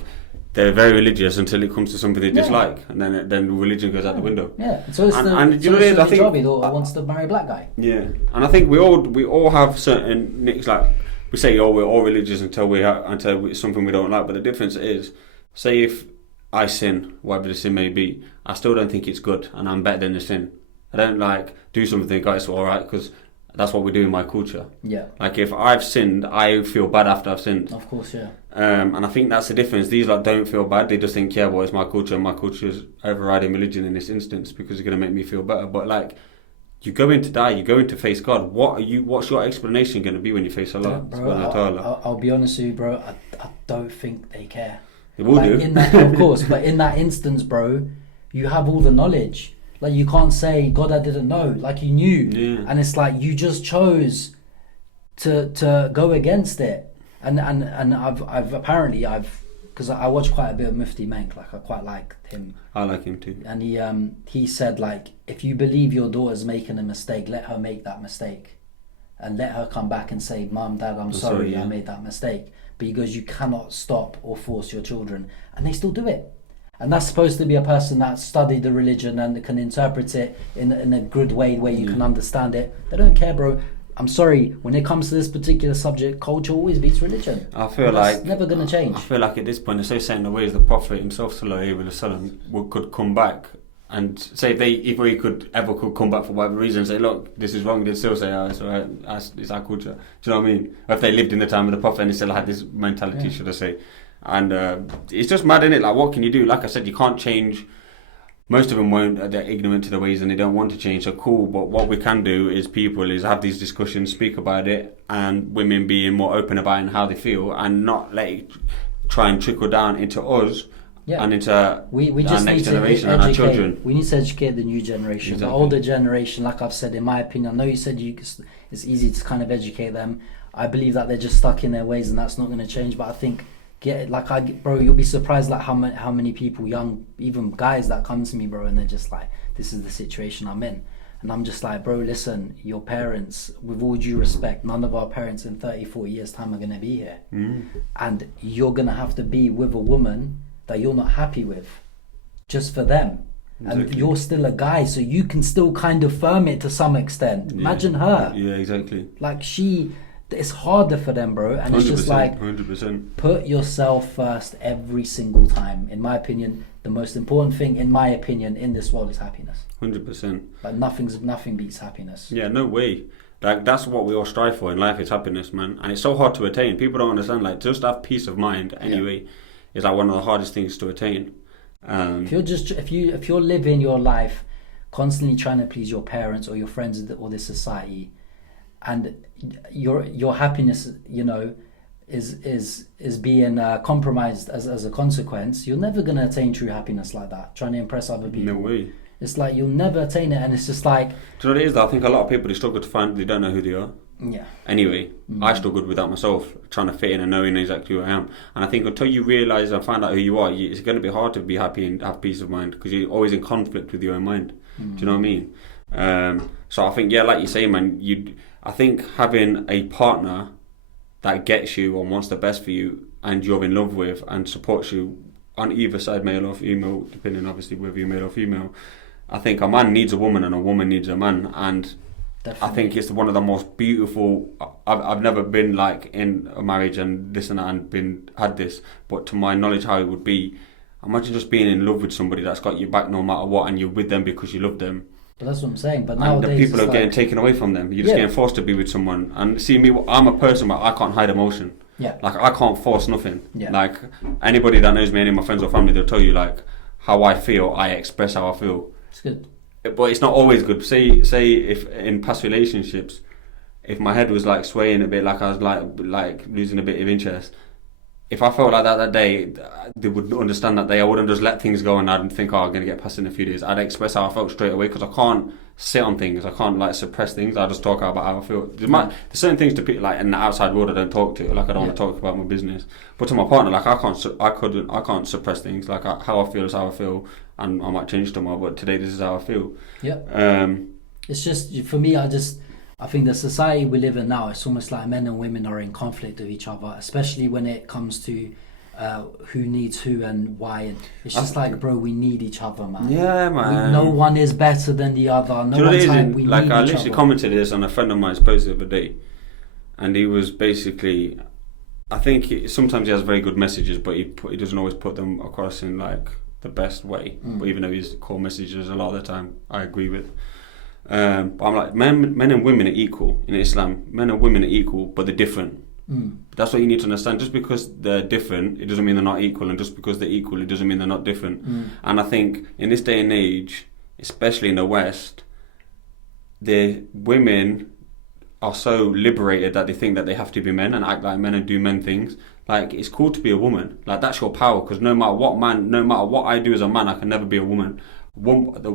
they're very religious until it comes to something they dislike, and then religion goes out the window. Yeah, so it's I think he wants to marry a black guy. Yeah, and I think we all have certain nicks. Like we say, we're all religious until it's something we don't like. But the difference is, say if I sin, whatever the sin may be, I still don't think it's good, and I'm better than the sin. I don't like do something, guys, all right, because that's what we do in my culture. Yeah. Like if I've sinned, I feel bad after I've sinned. Of course, yeah. And I think that's the difference. These don't feel bad. They just think, well, it's my culture, and my culture is overriding religion in this instance because it's going to make me feel better. But like, you go in to die, you go in to face God. What's your explanation going to be when you face Allah? I'll be honest with you, bro. I don't think they care. They will do. Of course, but in that instance, bro, you have all the knowledge. Like, you can't say, God, I didn't know. Like, you knew. Yeah. And it's like, you just chose to go against it. And I've apparently, because I watch quite a bit of Mufti Menk, like, I quite like him. I like him too. And he said, like, if you believe your daughter's making a mistake, let her make that mistake. And let her come back and say, Mom, Dad, I'm sorry, I made that mistake. But he goes, you cannot stop or force your children. And they still do it. And that's supposed to be a person that studied the religion and can interpret it in a good way where you can understand it. They don't care, bro. I'm sorry, when it comes to this particular subject, culture always beats religion. I feel like it's never going to change. I feel like at this point, it's so set in the ways the Prophet himself, sallallahu alaihi wasallam, could come back and say if he could come back for whatever reason and say, look, this is wrong, they'd still say, it's alright, it's our culture. Do you know what I mean? Or if they lived in the time of the Prophet and they still had this mentality, should I say. And it's just mad, innit? Like, what can you do? Like I said, you can't change. Most of them won't. They're ignorant to the ways and they don't want to change. So cool. But what we can do is have these discussions, speak about it, and women being more open about it and how they feel, and not let it try and trickle down into us and into we our next generation and our children. We need to educate the new generation, the older generation. Like I've said, in my opinion, I know you said it's easy to kind of educate them. I believe that they're just stuck in their ways, and that's not going to change. But I think. Bro, you'll be surprised like how many people, young, even guys that come to me, bro, and they're just like, this is the situation I'm in. And I'm just like, bro, listen, your parents, with all due respect, none of our parents in 30, 40 years time are going to be here. And you're going to have to be with a woman that you're not happy with just for them. Exactly. And you're still a guy, so you can still kind of firm it to some extent. Imagine her. Yeah, exactly. Like it's harder for them, bro, and it's just like 100%. Put yourself first every single time. In my opinion, the most important thing, in my opinion, in this world is happiness. 100%. Like nothing beats happiness. Yeah, no way. Like that's what we all strive for in life is happiness, man. And it's so hard to attain. People don't understand. Like just have peace of mind anyway is like one of the hardest things to attain. If you're living your life constantly trying to please your parents or your friends or this society, and your happiness, is being compromised as a consequence, you're never gonna attain true happiness like that. Trying to impress other people. No way. It's like you'll never attain it, and it's just like. Do you know what it is? Though? I think a lot of people they struggle to find they don't know who they are. Yeah. Anyway, I struggled with that myself, trying to fit in and knowing exactly who I am. And I think until you realise and find out who you are, it's going to be hard to be happy and have peace of mind because you're always in conflict with your own mind. Do you know what I mean? So I think like you say, man, I think having a partner that gets you and wants the best for you and you're in love with and supports you on either side, male or female, depending obviously whether you're male or female, I think a man needs a woman and a woman needs a man. And definitely. I think it's one of the most beautiful. I've never been like in a marriage and this and that and had this, but to my knowledge, how it would be. Imagine just being in love with somebody that's got your back no matter what, and you're with them because you love them. But that's what I'm saying. But nowadays, and the people are getting taken away from them. You're just getting forced to be with someone. And see me, I'm a person where I can't hide emotion. Yeah. Like I can't force nothing. Yeah. Like anybody that knows me, any of my friends or family, they'll tell you like how I feel. I express how I feel. It's good. But it's not always good. Say if in past relationships, if my head was like swaying a bit, like I was like losing a bit of interest, if I felt like that day, they would understand that day. I wouldn't just let things go and I'd think, I'm going to get past it in a few days. I'd express how I felt straight away, because I can't sit on things. I can't like suppress things. I just talk about how I feel. There's certain things to people like in the outside world I don't talk to. Like I don't want to talk about my business. But to my partner, like I can't suppress things. Like how I feel is how I feel, and I might change tomorrow. But today this is how I feel. Yeah. It's just for me. I think the society we live in now, it's almost like men and women are in conflict with each other, especially when it comes to who needs who and why. It's just like, bro, we need each other, man. Yeah, man. No one is better than the other. No one's like, we like need I each literally other. commented this on a friend of mine's post the other day, and he was basically, I think sometimes he has very good messages, but he doesn't always put them across in like the best way. But even though his core messages a lot of the time I agree with. But I'm like, men and women are equal in Islam. Men and women are equal, but they're different. That's what you need to understand. Just because they're different, it doesn't mean they're not equal, and just because they're equal, it doesn't mean they're not different. And I think in this day and age, especially in the West, the women are so liberated that they think that they have to be men and act like men and do men things. Like, it's cool to be a woman. Like, that's your power, because no matter what I do as a man, I can never be a woman. What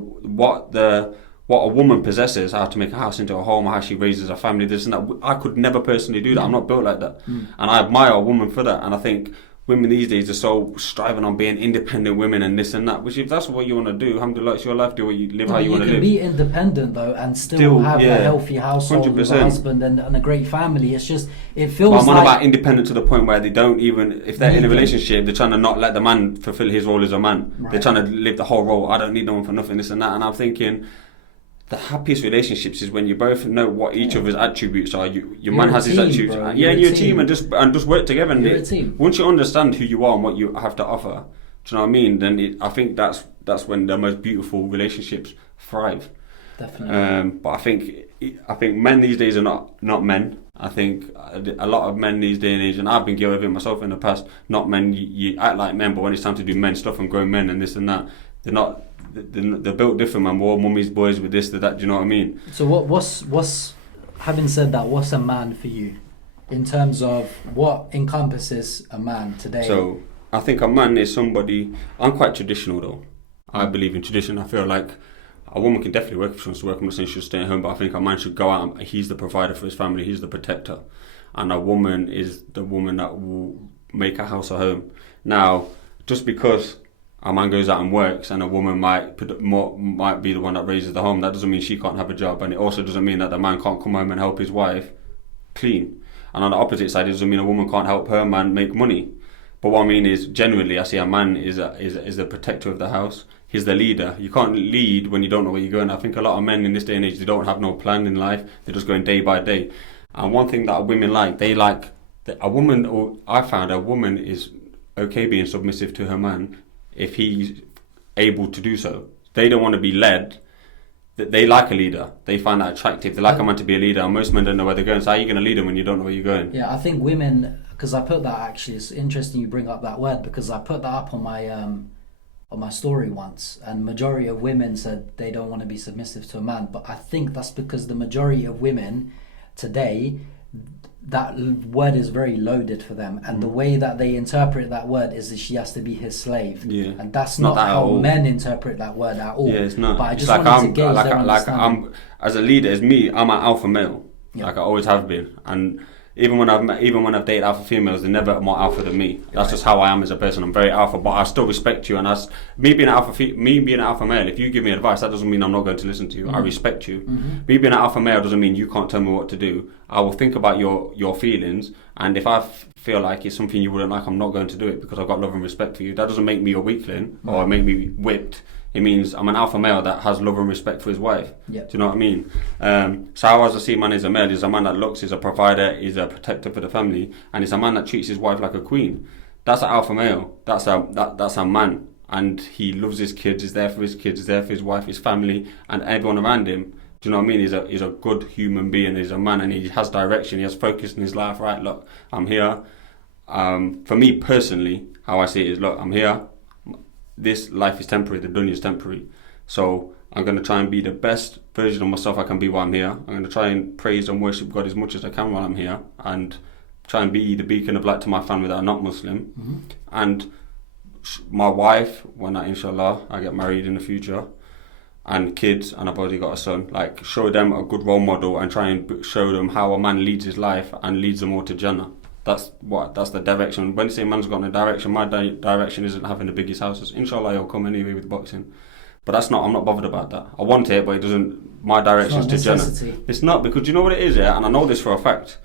a woman possesses, how to make a house into a home, how she raises a family, this and that. I could never personally do that. I'm not built like that. And I admire a woman for that. And I think women these days are so striving on being independent women and this and that. Which, if that's what you want to do, alhamdulillah, it's your life. Do what you live how you want to live. You can be independent though, and still have a healthy household 100%. With a husband and a great family. It's just, it feels like... I'm on about independent to the point where they don't even, if they're in a relationship, they're trying to not let the man fulfill his role as a man. Right. They're trying to live the whole role. I don't need no one for nothing, this and that. And I'm thinking, the happiest relationships is when you both know what each other's attributes are. Your man has his attributes, and you're a team, and just work together. And you're a team. Once you understand who you are and what you have to offer, do you know what I mean? Then I think that's when the most beautiful relationships thrive. Definitely. But I think men these days are not men. I think a lot of men these days and age, and I've been guilty of it myself in the past. Not men. You act like men, but when it's time to do men stuff and grown men and this and that, they're not. They're built different, man. More mummies, boys with this, that. Do you know what I mean? So what's having said that, what's a man for you in terms of what encompasses a man today? So I think a man is somebody. I'm quite traditional though. I believe in tradition. I feel like a woman can definitely work if she wants to work. I'm not saying she should stay at home, but I think a man should go out. He's the provider for his family. He's the protector, and a woman is the woman that will make a house a home. Now, just because a man goes out and works and a woman might be the one that raises the home, that doesn't mean she can't have a job, and it also doesn't mean that the man can't come home and help his wife clean. And on the opposite side, it doesn't mean a woman can't help her man make money. But what I mean is, generally, I see a man is the protector of the house. He's the leader. You can't lead when you don't know where you're going. I think a lot of men in this day and age, they don't have no plan in life. They're just going day by day. And one thing that women like, a woman, or I found a woman is okay being submissive to her man if he's able to do so. They don't want to be led. They like a leader. They find that attractive. They like a man to be a leader. And most men don't know where they're going. So how are you going to lead them when you don't know where you're going? Yeah, I think women, because I put that, actually, it's interesting you bring up that word, because I put that up on my story once, and majority of women said they don't want to be submissive to a man. But I think that's because the majority of women today, that word is very loaded for them, and the way that they interpret that word is that she has to be his slave, and that's not how men interpret that word at all. Yeah, it's not. But I just wanted to gauge their understanding. I'm, as a leader, as me, I'm an alpha male, like I always have been, and even when I've dated alpha females, they're never more alpha than me. That's just how I am as a person. I'm very alpha, but I still respect you. And me being an alpha male, if you give me advice, that doesn't mean I'm not going to listen to you. I respect you. Me being an alpha male doesn't mean you can't tell me what to do. I will think about your feelings, and if I feel like it's something you wouldn't like, I'm not going to do it because I've got love and respect for you. That doesn't make me a weakling or make me whipped. It means I'm an alpha male that has love and respect for his wife. Do you know what I mean? So how I see man is a male is a man that looks, is a provider, is a protector for the family, and it's a man that treats his wife like a queen. That's an alpha male. That's a man, and he loves his kids, is there for his kids, is there for his wife, his family, and everyone around him. Do you know what I mean? He's a good human being. He's a man, and he has direction. He has focus in his life. Right, look, I'm here. For me personally, how I see it is, look, I'm here. This life is temporary, the dunya is temporary. So I'm going to try and be the best version of myself I can be while I'm here. I'm going to try and praise and worship God as much as I can while I'm here, and try and be the beacon of light to my family that are not Muslim. And my wife, when inshallah I get married in the future, and kids, and I've already got a son, like show them a good role model and try and show them how a man leads his life and leads them all to Jannah. That's the direction. When you say man's got a direction, my direction isn't having the biggest houses. Inshallah, it'll come anyway with boxing. But I'm not bothered about that. I want it, but it doesn't, my direction is to Jannah. It's not, because you know what it is, yeah? And I know this for a fact.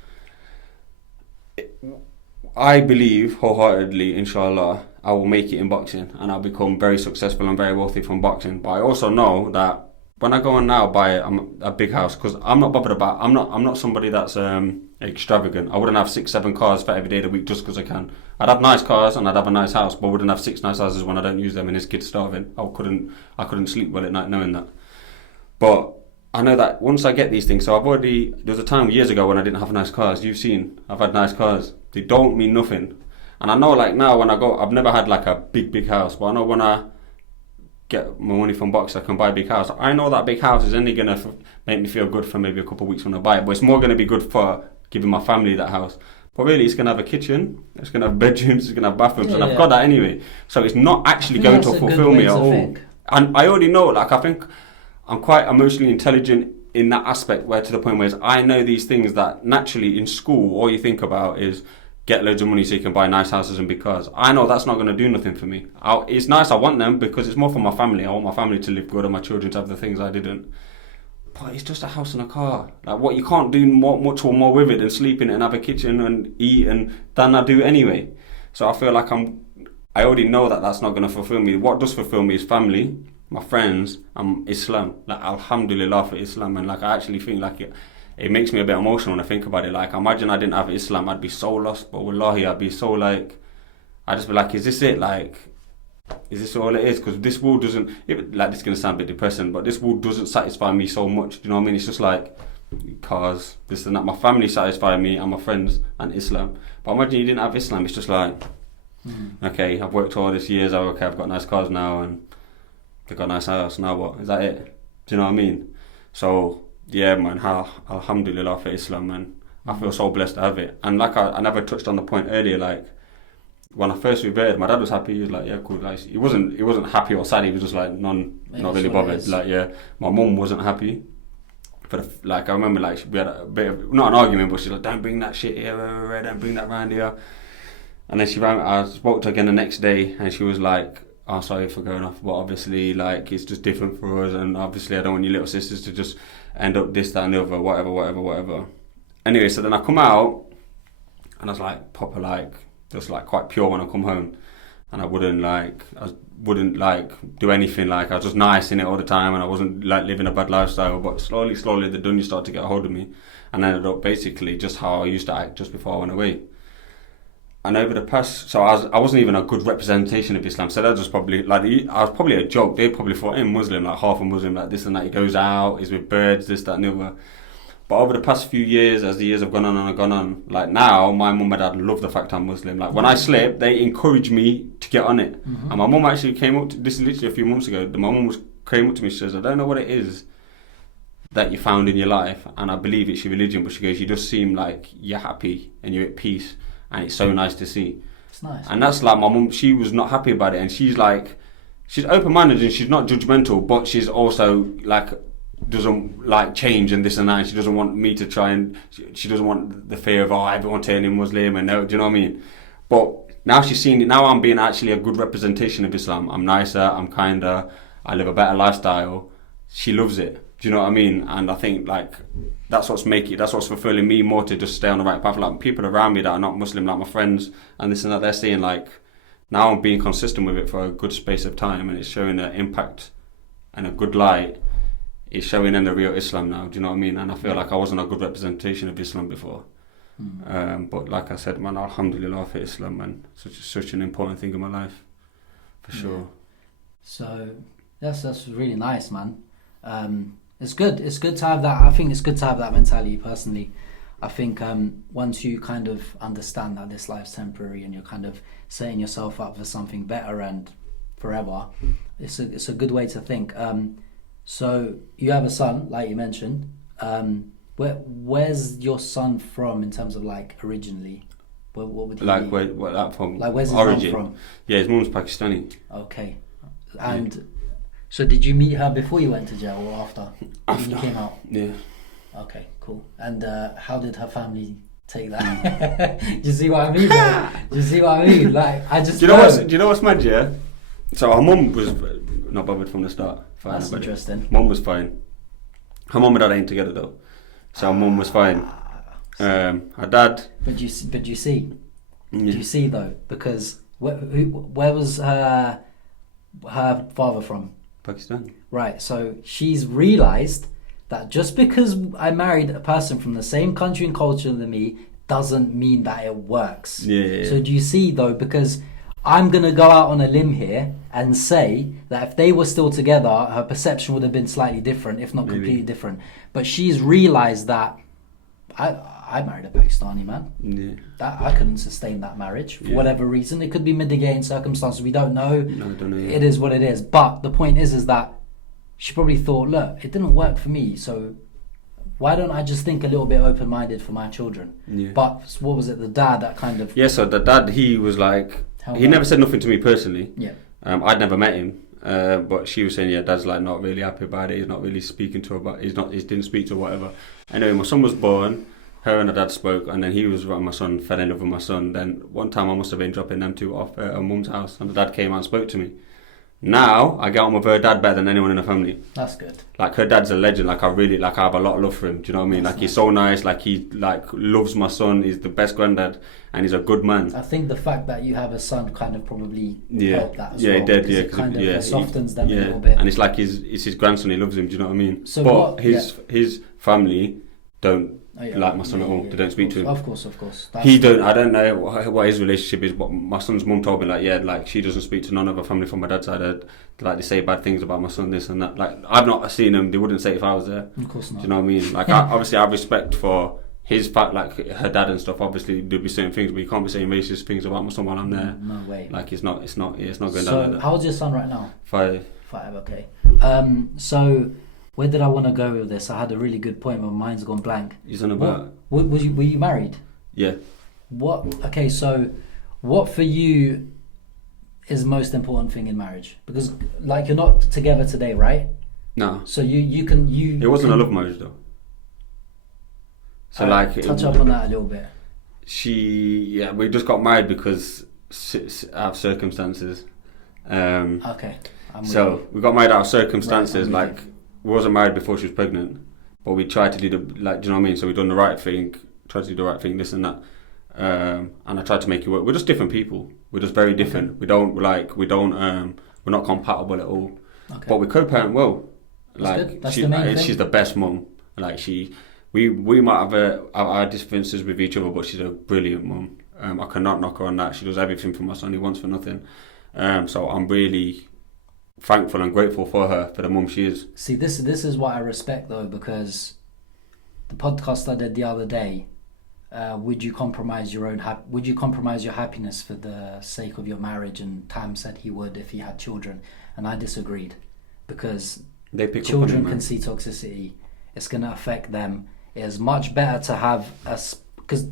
I believe wholeheartedly, inshallah, I will make it in boxing and I'll become very successful and very wealthy from boxing. But I also know that when I go and now buy a big house, because I'm not bothered about, I'm not somebody that's extravagant. I wouldn't have 6-7 cars for every day of the week just because I can. I'd have nice cars and I'd have a nice house, but I wouldn't have 6 nice houses when I don't use them and his kid's starving. I couldn't sleep well at night knowing that. But I know that once I get these things, there was a time years ago when I didn't have nice cars. You've seen, I've had nice cars. They don't mean nothing. And I know like now when I go, I've never had like a big house, but I know when I get my money from boxing, I can buy a big house. I know that big house is only going to make me feel good for maybe a couple of weeks when I buy it, but it's more going to be good for giving my family that house. But really, it's going to have a kitchen, it's going to have bedrooms, it's going to have bathrooms, and I've got that anyway. So it's not actually going to fulfill me at all. And I already know, like, I think I'm quite emotionally intelligent in that aspect, where to the point where I know these things that naturally in school, all you think about is get loads of money so you can buy nice houses and big cars. I know that's not going to do nothing for me. It's nice, I want them because it's more for my family. I want my family to live good and my children to have the things I didn't. But it's just a house and a car. Like, what, you can't do much or more with it than sleep in it and have a kitchen and eat than I do anyway. So I feel like I already know that that's not going to fulfill me. What does fulfill me is family, my friends, and Islam. Like, alhamdulillah for Islam. And like, I actually think like it makes me a bit emotional when I think about it. Like, imagine I didn't have Islam, I'd be so lost. But wallahi, I'd be so like, I'd just be like, is this it? Like, is this all it is? Because this world doesn't, like, this is going to sound a bit depressing, but this world doesn't satisfy me so much. Do you know what I mean? It's just like cars, this and that. My family satisfy me and my friends and Islam. But imagine you didn't have Islam. It's just like, okay, I've worked all these years. Okay, I've got nice cars now and I've got a nice house. Now what? Is that it? Do you know what I mean? So, yeah, man, alhamdulillah for Islam, man. I feel so blessed to have it. And like I never touched on the point earlier, like, when I first reverted, my dad was happy. He was like, yeah, cool. Like, he wasn't happy or sad. He was just like, not really bothered. Like, yeah, my mum wasn't happy. Like, I remember, like, we had a bit of, not an argument, but she's like, don't bring that shit here, don't bring that round here. And then I spoke to her again the next day, and she was like, oh, sorry for going off, but obviously, like, it's just different for us, and obviously I don't want your little sisters to just end up this, that, and the other, whatever. Anyway, so then I come out, and I was like, proper, like, just like quite pure when I come home, and I wouldn't do anything. Like, I was just nice in it all the time, and I wasn't like living a bad lifestyle. But slowly the dunya started to get a hold of me, and ended up basically just how I used to act just before I went away. And over the past, so I wasn't even a good representation of Islam. So that was probably like, I was probably a joke. They probably thought him Muslim, like half a Muslim, like this and that. He goes out, he's with birds, this, that, and the other. But over the past few years, as the years have gone on, like now, my mum and dad love the fact I'm Muslim. Like, when I slip, they encourage me to get on it. And my mum actually came up to, this is literally a few months ago, my mum came up to me, she says, I don't know what it is that you found in your life, and I believe it's your religion, but she goes, you just seem like you're happy and you're at peace, and it's so nice to see. It's nice. And that's like, my mum, she was not happy about it, and she's like, she's open-minded and she's not judgmental, but she's also like, doesn't like change and this and that, and she doesn't want me to try, and she doesn't want the fear of everyone turning Muslim, and no, do you know what I mean? But now she's seen it, now I'm being actually a good representation of Islam. I'm nicer, I'm kinder, I live a better lifestyle. She loves it, do you know what I mean? And I think like that's what's fulfilling me more, to just stay on the right path. Like, people around me that are not Muslim, like my friends and this and that, they're seeing like, now I'm being consistent with it for a good space of time, and it's showing an impact and a good light. It's showing in the real Islam now, do you know what I mean? And I feel like I wasn't a good representation of Islam before. But like I said, man, alhamdulillah for Islam, man. Such an important thing in my life, for sure. So that's really nice, man. It's good to have that. I think it's good to have that mentality personally. I think once you kind of understand that this life's temporary and you're kind of setting yourself up for something better and forever, it's a good way to think. So you have a son, like you mentioned. Where's your son from in terms of like originally? What would he like be? where that from? Like where's his origin? mum from? Yeah, his mum's Pakistani. Okay. And so did you meet her before you went to jail or after? After you came out? Yeah. Okay, cool. And how did her family take that? Do you see what I mean? Do you see what I mean? Like, I just do you know what's mad, yeah? So her mum was not bothered from the start. Fine, that's interesting. Mum was fine. Her mum and dad ain't together though, so her mum was fine. Her dad. But you see? Yeah. Do you see though? Because where was her father from? Pakistan. Right. So she's realised that just because I married a person from the same country and culture than me doesn't mean that it works. Yeah. So do you see though? Because I'm going to go out on a limb here and say that if they were still together, her perception would have been slightly different, if not completely different. But she's realised that I married a Pakistani man. Yeah. That I couldn't sustain that marriage for whatever reason. It could be mitigating circumstances. We don't know. No, I don't know. It is what it is. But the point is that she probably thought, look, it didn't work for me, so why don't I just think a little bit open-minded for my children? Yeah. But what was it, the dad that kind of... Yeah, so the dad, he was like... He never said nothing to me personally. Yeah. I'd never met him. But she was saying, yeah, dad's like not really happy about it. He's not really speaking to her about... He didn't speak to her, whatever. Anyway, my son was born. Her and her dad spoke, and then he was with my son, fell in love with my son. Then one time I must have been dropping them two off at her mum's house, and the dad came out and spoke to me. Now I get on with her dad better than anyone in the family. That's good. Like her dad's a legend. Like I have a lot of love for him. Do you know what I mean? That's like nice. He's so nice. Like he loves my son. He's the best granddad, and he's a good man. I think the fact that you have a son kind of probably helped that as well. Yeah, it did. Yeah, it kind of softens them a little bit. And it's like it's his grandson. He loves him. Do you know what I mean? So but his family don't. Like my son at all, they don't speak to him. Of course. I don't know what his relationship is, but my son's mum told me like she doesn't speak to none of her family from my dad's side. Like they say bad things about my son, this and that. Like I've not seen them. They wouldn't say it if I was there. Of course not. Do you know what I mean? Like obviously I have respect for his fact, like her dad and stuff. Obviously there'll be certain things, but you can't be saying racist things about my son while I'm there. No way. Like it's not going down like that. So how old's your son right now? 5. Okay. So where did I want to go with this? I had a really good point, but mine's gone blank. He's on about. Were you married? Yeah. Okay, so what for you is the most important thing in marriage? Because like you're not together today, right? No. So you can. It wasn't a love marriage though. So touch up on that a little bit. We just got married because out of circumstances. Okay. We got married out of circumstances. Right, we wasn't married before she was pregnant, but we tried to do do you know what I mean? So we done the right thing, tried to do the right thing, this and that, and I tried to make it work. We're just different people. We're just very different. Okay. We're not compatible at all. Okay. But we co-parent well. That's the main thing. She's the best mum. We might have our differences with each other, but she's a brilliant mum. I cannot knock her on that. She does everything for my son. He wants for nothing. So I'm really thankful and grateful for her, for the mum she is. See, this is what I respect though, because the podcast I did the other day, would you compromise your happiness for the sake of your marriage? And Tam said he would if he had children, and I disagreed, because children can see toxicity. It's going to affect them. It is much better to have because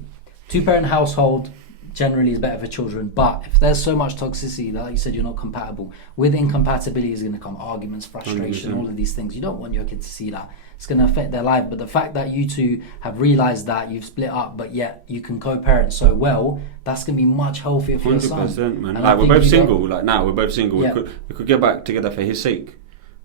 2-parent household generally is better for children, but if there's so much toxicity that, like you said, you're not compatible, with incompatibility is going to come arguments, frustration, 100%. All of these things. You don't want your kids to see that. It's going to affect their life. But the fact that you two have realised that you've split up, but yet you can co-parent so well, that's going to be much healthier for your son. 100%, man. We're both single. Now we're both single. Yeah. We could get back together for his sake,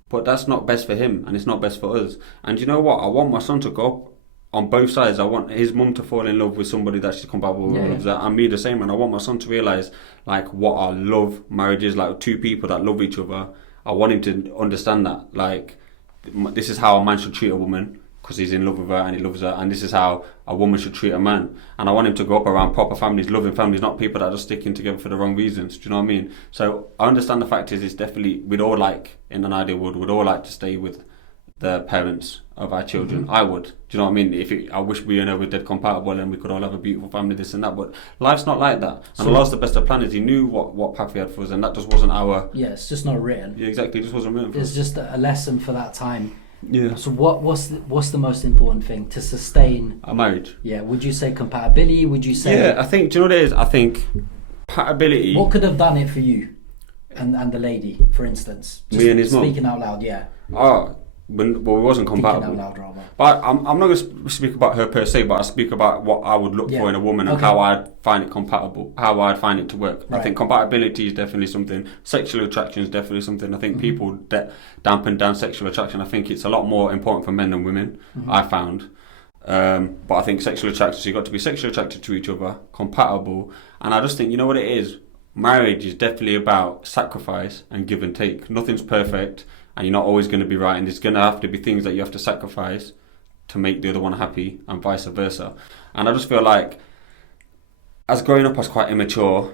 but that's not best for him, and it's not best for us. And you know what? I want my son to go up on both sides. I want his mum to fall in love with somebody that she's compatible with, loves that, and me the same. And I want my son to realise what I love marriage is, two people that love each other. I want him to understand that this is how a man should treat a woman, because he's in love with her and he loves her, and this is how a woman should treat a man. And I want him to grow up around proper families, loving families, not people that are just sticking together for the wrong reasons. Do you know what I mean? So I understand the fact is, it's definitely, we'd all in an ideal world, we'd all like to stay with the parents of our children. I would. Do you know what I mean? I wish we were dead compatible and we could all have a beautiful family, this and that. But life's not like that. And Allah's the best of planners. He knew what path he had for us, and that just wasn't our. Yeah, it's just not written. Yeah, exactly. It just wasn't written for us. It's just a lesson for that time. Yeah. So what's the most important thing to sustain a marriage? Yeah. Would you say compatibility? Would you say? Yeah, I think. Do you know what it is? I think compatibility. What could have done it for you, and the lady, for instance? Me and his mum. Speaking out loud, yeah. Oh, well, we wasn't compatible. Thinking out loud, rather. But I'm not going to speak about her per se, but I speak about what I would look for in a woman and how I'd find it compatible, how I'd find it to work. Right. I think compatibility is definitely something. Sexual attraction is definitely something. I think people dampen down sexual attraction. I think it's a lot more important for men than women, I found. But I think sexual attraction, so you've got to be sexually attracted to each other, compatible. And I just think, you know what it is? Marriage is definitely about sacrifice and give and take. Nothing's perfect. And you're not always going to be right, and there's going to have to be things that you have to sacrifice to make the other one happy, and vice versa. And I just feel like, as growing up, I was quite immature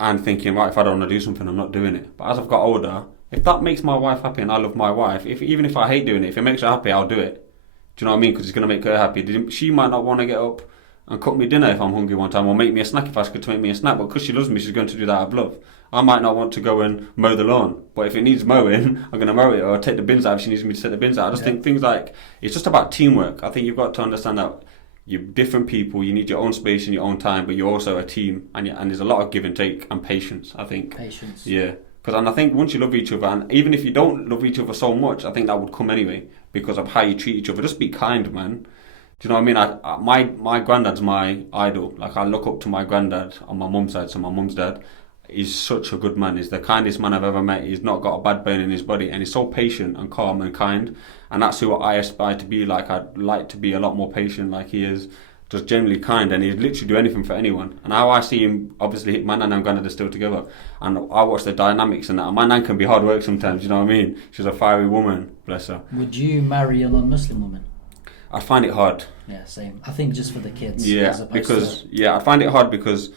and thinking, right, if I don't want to do something, I'm not doing it. But as I've got older, if that makes my wife happy and I love my wife, even if I hate doing it, if it makes her happy, I'll do it. Do you know what I mean? Because it's going to make her happy. She might not want to get up and cook me dinner if I'm hungry one time, or make me a snack if I ask her to make me a snack, but because she loves me, she's going to do that out of love. I might not want to go and mow the lawn, but if it needs mowing, I'm going to mow it, or take the bins out if she needs me to take the bins out. I just think things like, it's just about teamwork. I think you've got to understand that you're different people, you need your own space and your own time, but you're also a team, and there's a lot of give and take and patience, I think. Patience. Yeah. And I think once you love each other, and even if you don't love each other so much, I think that would come anyway, because of how you treat each other. Just be kind, man. Do you know what I mean? My granddad's my idol. Like, I look up to my granddad on my mum's side, so my mum's dad. He's such a good man. He's the kindest man I've ever met. He's not got a bad bone in his body, and he's so patient and calm and kind. And that's who I aspire to be like. I'd like to be a lot more patient like he is, just generally kind, and he'd literally do anything for anyone. And how I see him, obviously, my nan and granddad are still together, and I watch the dynamics and that. And my nan can be hard work sometimes, you know what I mean? She's a fiery woman, bless her. Would you marry a non-Muslim woman? I find it hard. Yeah, same. I think just for the kids. Yeah, I find it hard because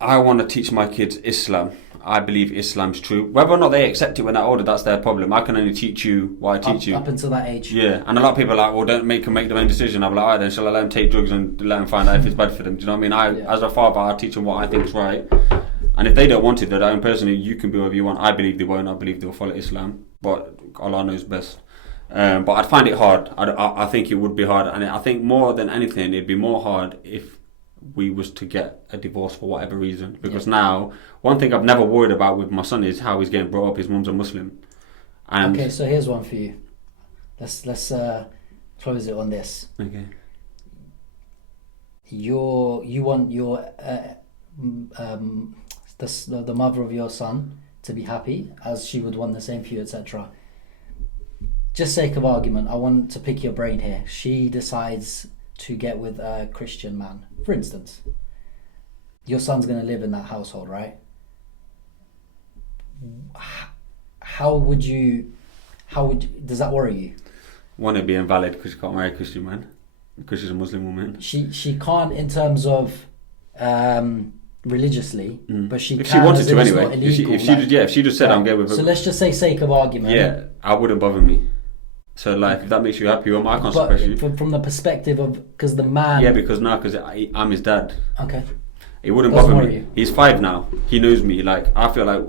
I want to teach my kids Islam. I believe Islam's true. Whether or not they accept it when they're older, that's their problem. I can only teach you what I teach you. Up until that age. Yeah, and a lot of people are like, well, don't make them their own decision. I'm like, alright then, shall I let them take drugs and let them find out if it's bad for them? Do you know what I mean? As a father, I teach them what I think is right. And if they don't want it, they're their own person. You can be whatever you want. I believe they won't. I believe they'll follow Islam. But Allah knows best. But I'd find it hard. I think it would be hard. And I think more than anything, it'd be more hard if we was to get a divorce for whatever reason. Because now, one thing I've never worried about with my son is how he's getting brought up. His mum's a Muslim. And okay, so here's one for you. Let's close it on this. Okay. You want your the mother of your son to be happy, as she would want the same for you, etc. Just sake of argument, I want to pick your brain here. She decides to get with a Christian man, for instance. Your son's going to live in that household, right? Does that worry you? One, it'd be invalid because she can't marry a Christian man because she's a Muslim woman. She can't in terms of religiously, but she if can. She wanted to anyway. Illegal, if she just said I'm going with her. So let's just say sake of argument. Yeah, I wouldn't bother me. So like, if that makes you happy, I can't suppress you. From the perspective of, because the man. Yeah, because I'm his dad. Okay. It wouldn't bother me. He's 5 now. He knows me. Like, I feel like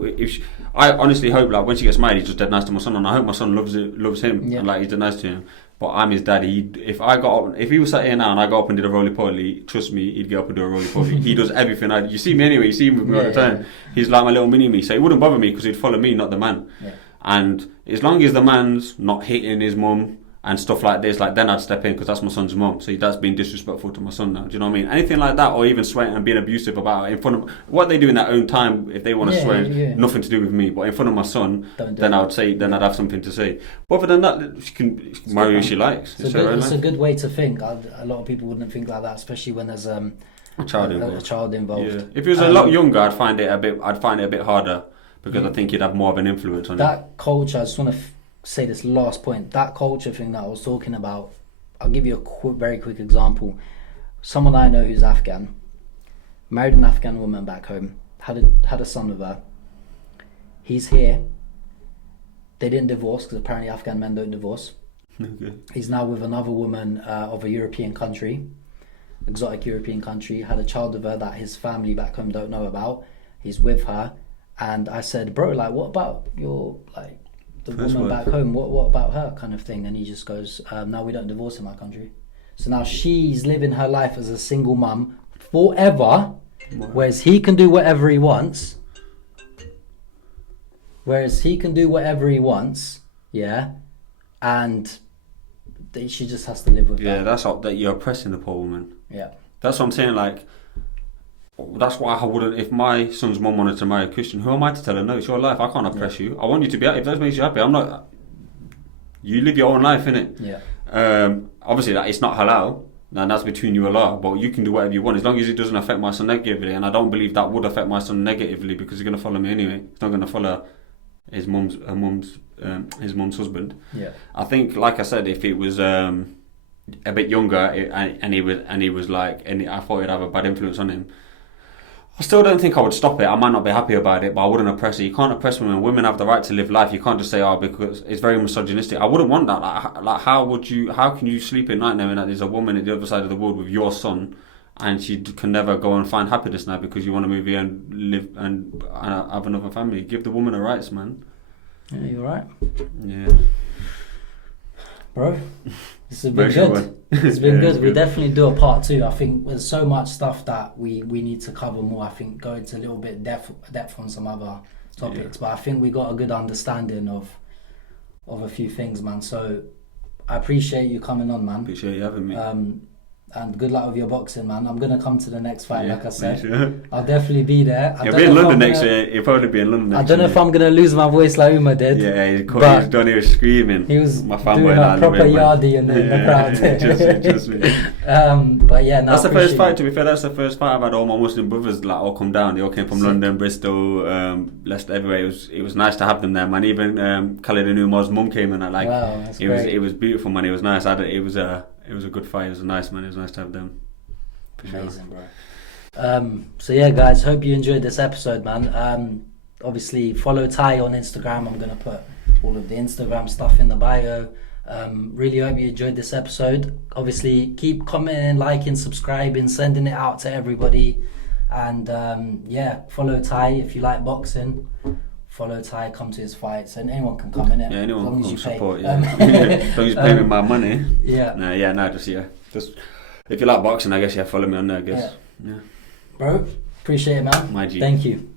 I honestly hope like when she gets married, he's just dead nice to my son, and I hope my son loves him, and like he's dead nice to him. But I'm his dad. If he was sat here now and I got up and did a roly-poly, trust me, he'd get up and do a roly-poly. He does everything. You see me anyway. You see him with me all the time. Yeah. He's like my little mini-me. So it wouldn't bother me because he'd follow me, not the man. Yeah. And as long as the man's not hitting his mum and stuff like this, like then I'd step in because that's my son's mum. So that's being disrespectful to my son now. Do you know what I mean? Anything like that, or even swearing and being abusive about it in front of what they do in their own time. If they want to swear, nothing to do with me. But in front of my son, then I'd have something to say. But other than that, she can marry who she likes. It's a good way to think. A lot of people wouldn't think like that, especially when there's a child involved. Yeah. If he was a lot younger, I'd find it a bit harder because I think he'd have more of an influence on that culture. I just want to say this last point, that culture thing that I was talking about. I'll give you a very quick example. Someone I know who's Afghan, married an Afghan woman back home, had a son with her. He's here. they didn't divorce because apparently Afghan men don't divorce. Okay. He's now with another woman of a European country, exotic European country, had a child with her that his family back home don't know about. He's with her, and I said, bro, like, what about your, like, the First woman wife. back home? What about her, kind of thing? And he just goes, no, we don't divorce in my country. So now she's living her life as a single mum forever, whereas he can do whatever he wants. Yeah, and she just has to live with that. Yeah, that's all, that you're oppressing the poor woman. Yeah. That's what I'm saying, like, that's why I wouldn't, if my son's mum wanted to marry a Christian, who am I to tell her, no, it's your life, I can't oppress you. I want you to be happy. If that makes you happy, I'm not, you live your own life, innit? Yeah. Obviously, that it's not halal, and that's between you and Allah, but you can do whatever you want, as long as it doesn't affect my son negatively, and I don't believe that would affect my son negatively, because he's going to follow me anyway. He's not going to follow his mum's husband. Yeah. I think, like I said, if it was a bit younger and he was like, and I thought it'd have a bad influence on him, I still don't think I would stop it. I might not be happy about it, but I wouldn't oppress it. You can't oppress women. Women have the right to live life. You can't just say, oh, because it's very misogynistic. I wouldn't want that. Like how can you sleep at night knowing that there's a woman at the other side of the world with your son, and she can never go and find happiness now because you want to move here and live and have another family? Give the woman her rights, man. Yeah, you're right. Yeah. Bro, this has been good. It's been good. We'll definitely do a part 2. I think there's so much stuff that we need to cover more. I think go into a little bit depth on some other topics, but I think we got a good understanding of a few things, man. So I appreciate you coming on, man. Appreciate you having me. And good luck with your boxing, man. I'm going to come to the next fight, like I said. Sure. I'll definitely be there. You'll be in London next year. You'll probably be in London next year. I don't know if I'm going to lose my voice like Uma did. Yeah, he was done here screaming. He was my doing a proper yardie in the crowd. just me. But yeah, no, that's the first fight, to be fair. That's the first fight I've had all my Muslim brothers like all come down. They all came from London, Bristol, Leicester, everywhere. It was nice to have them there, man. Even Khalid and Umar's mum came in. Like, wow, that's great. It was beautiful, man. It was nice. It was a good fight. It was nice, man. It was nice to have them. Amazing, bro. So yeah, guys, hope you enjoyed this episode, man. Obviously follow Ty on Instagram. I'm gonna put all of the Instagram stuff in the bio. Really hope you enjoyed this episode. Obviously keep commenting, liking, subscribing, sending it out to everybody, and follow Ty if you like boxing. Follow Ty, come to his fights, and anyone can come in it. Yeah, anyone can support. Pay. Yeah, as long as you pay me my money. Yeah. Just if you like boxing, I guess follow me on there. I guess. Yeah. Bro, appreciate it, man. My G. Thank you.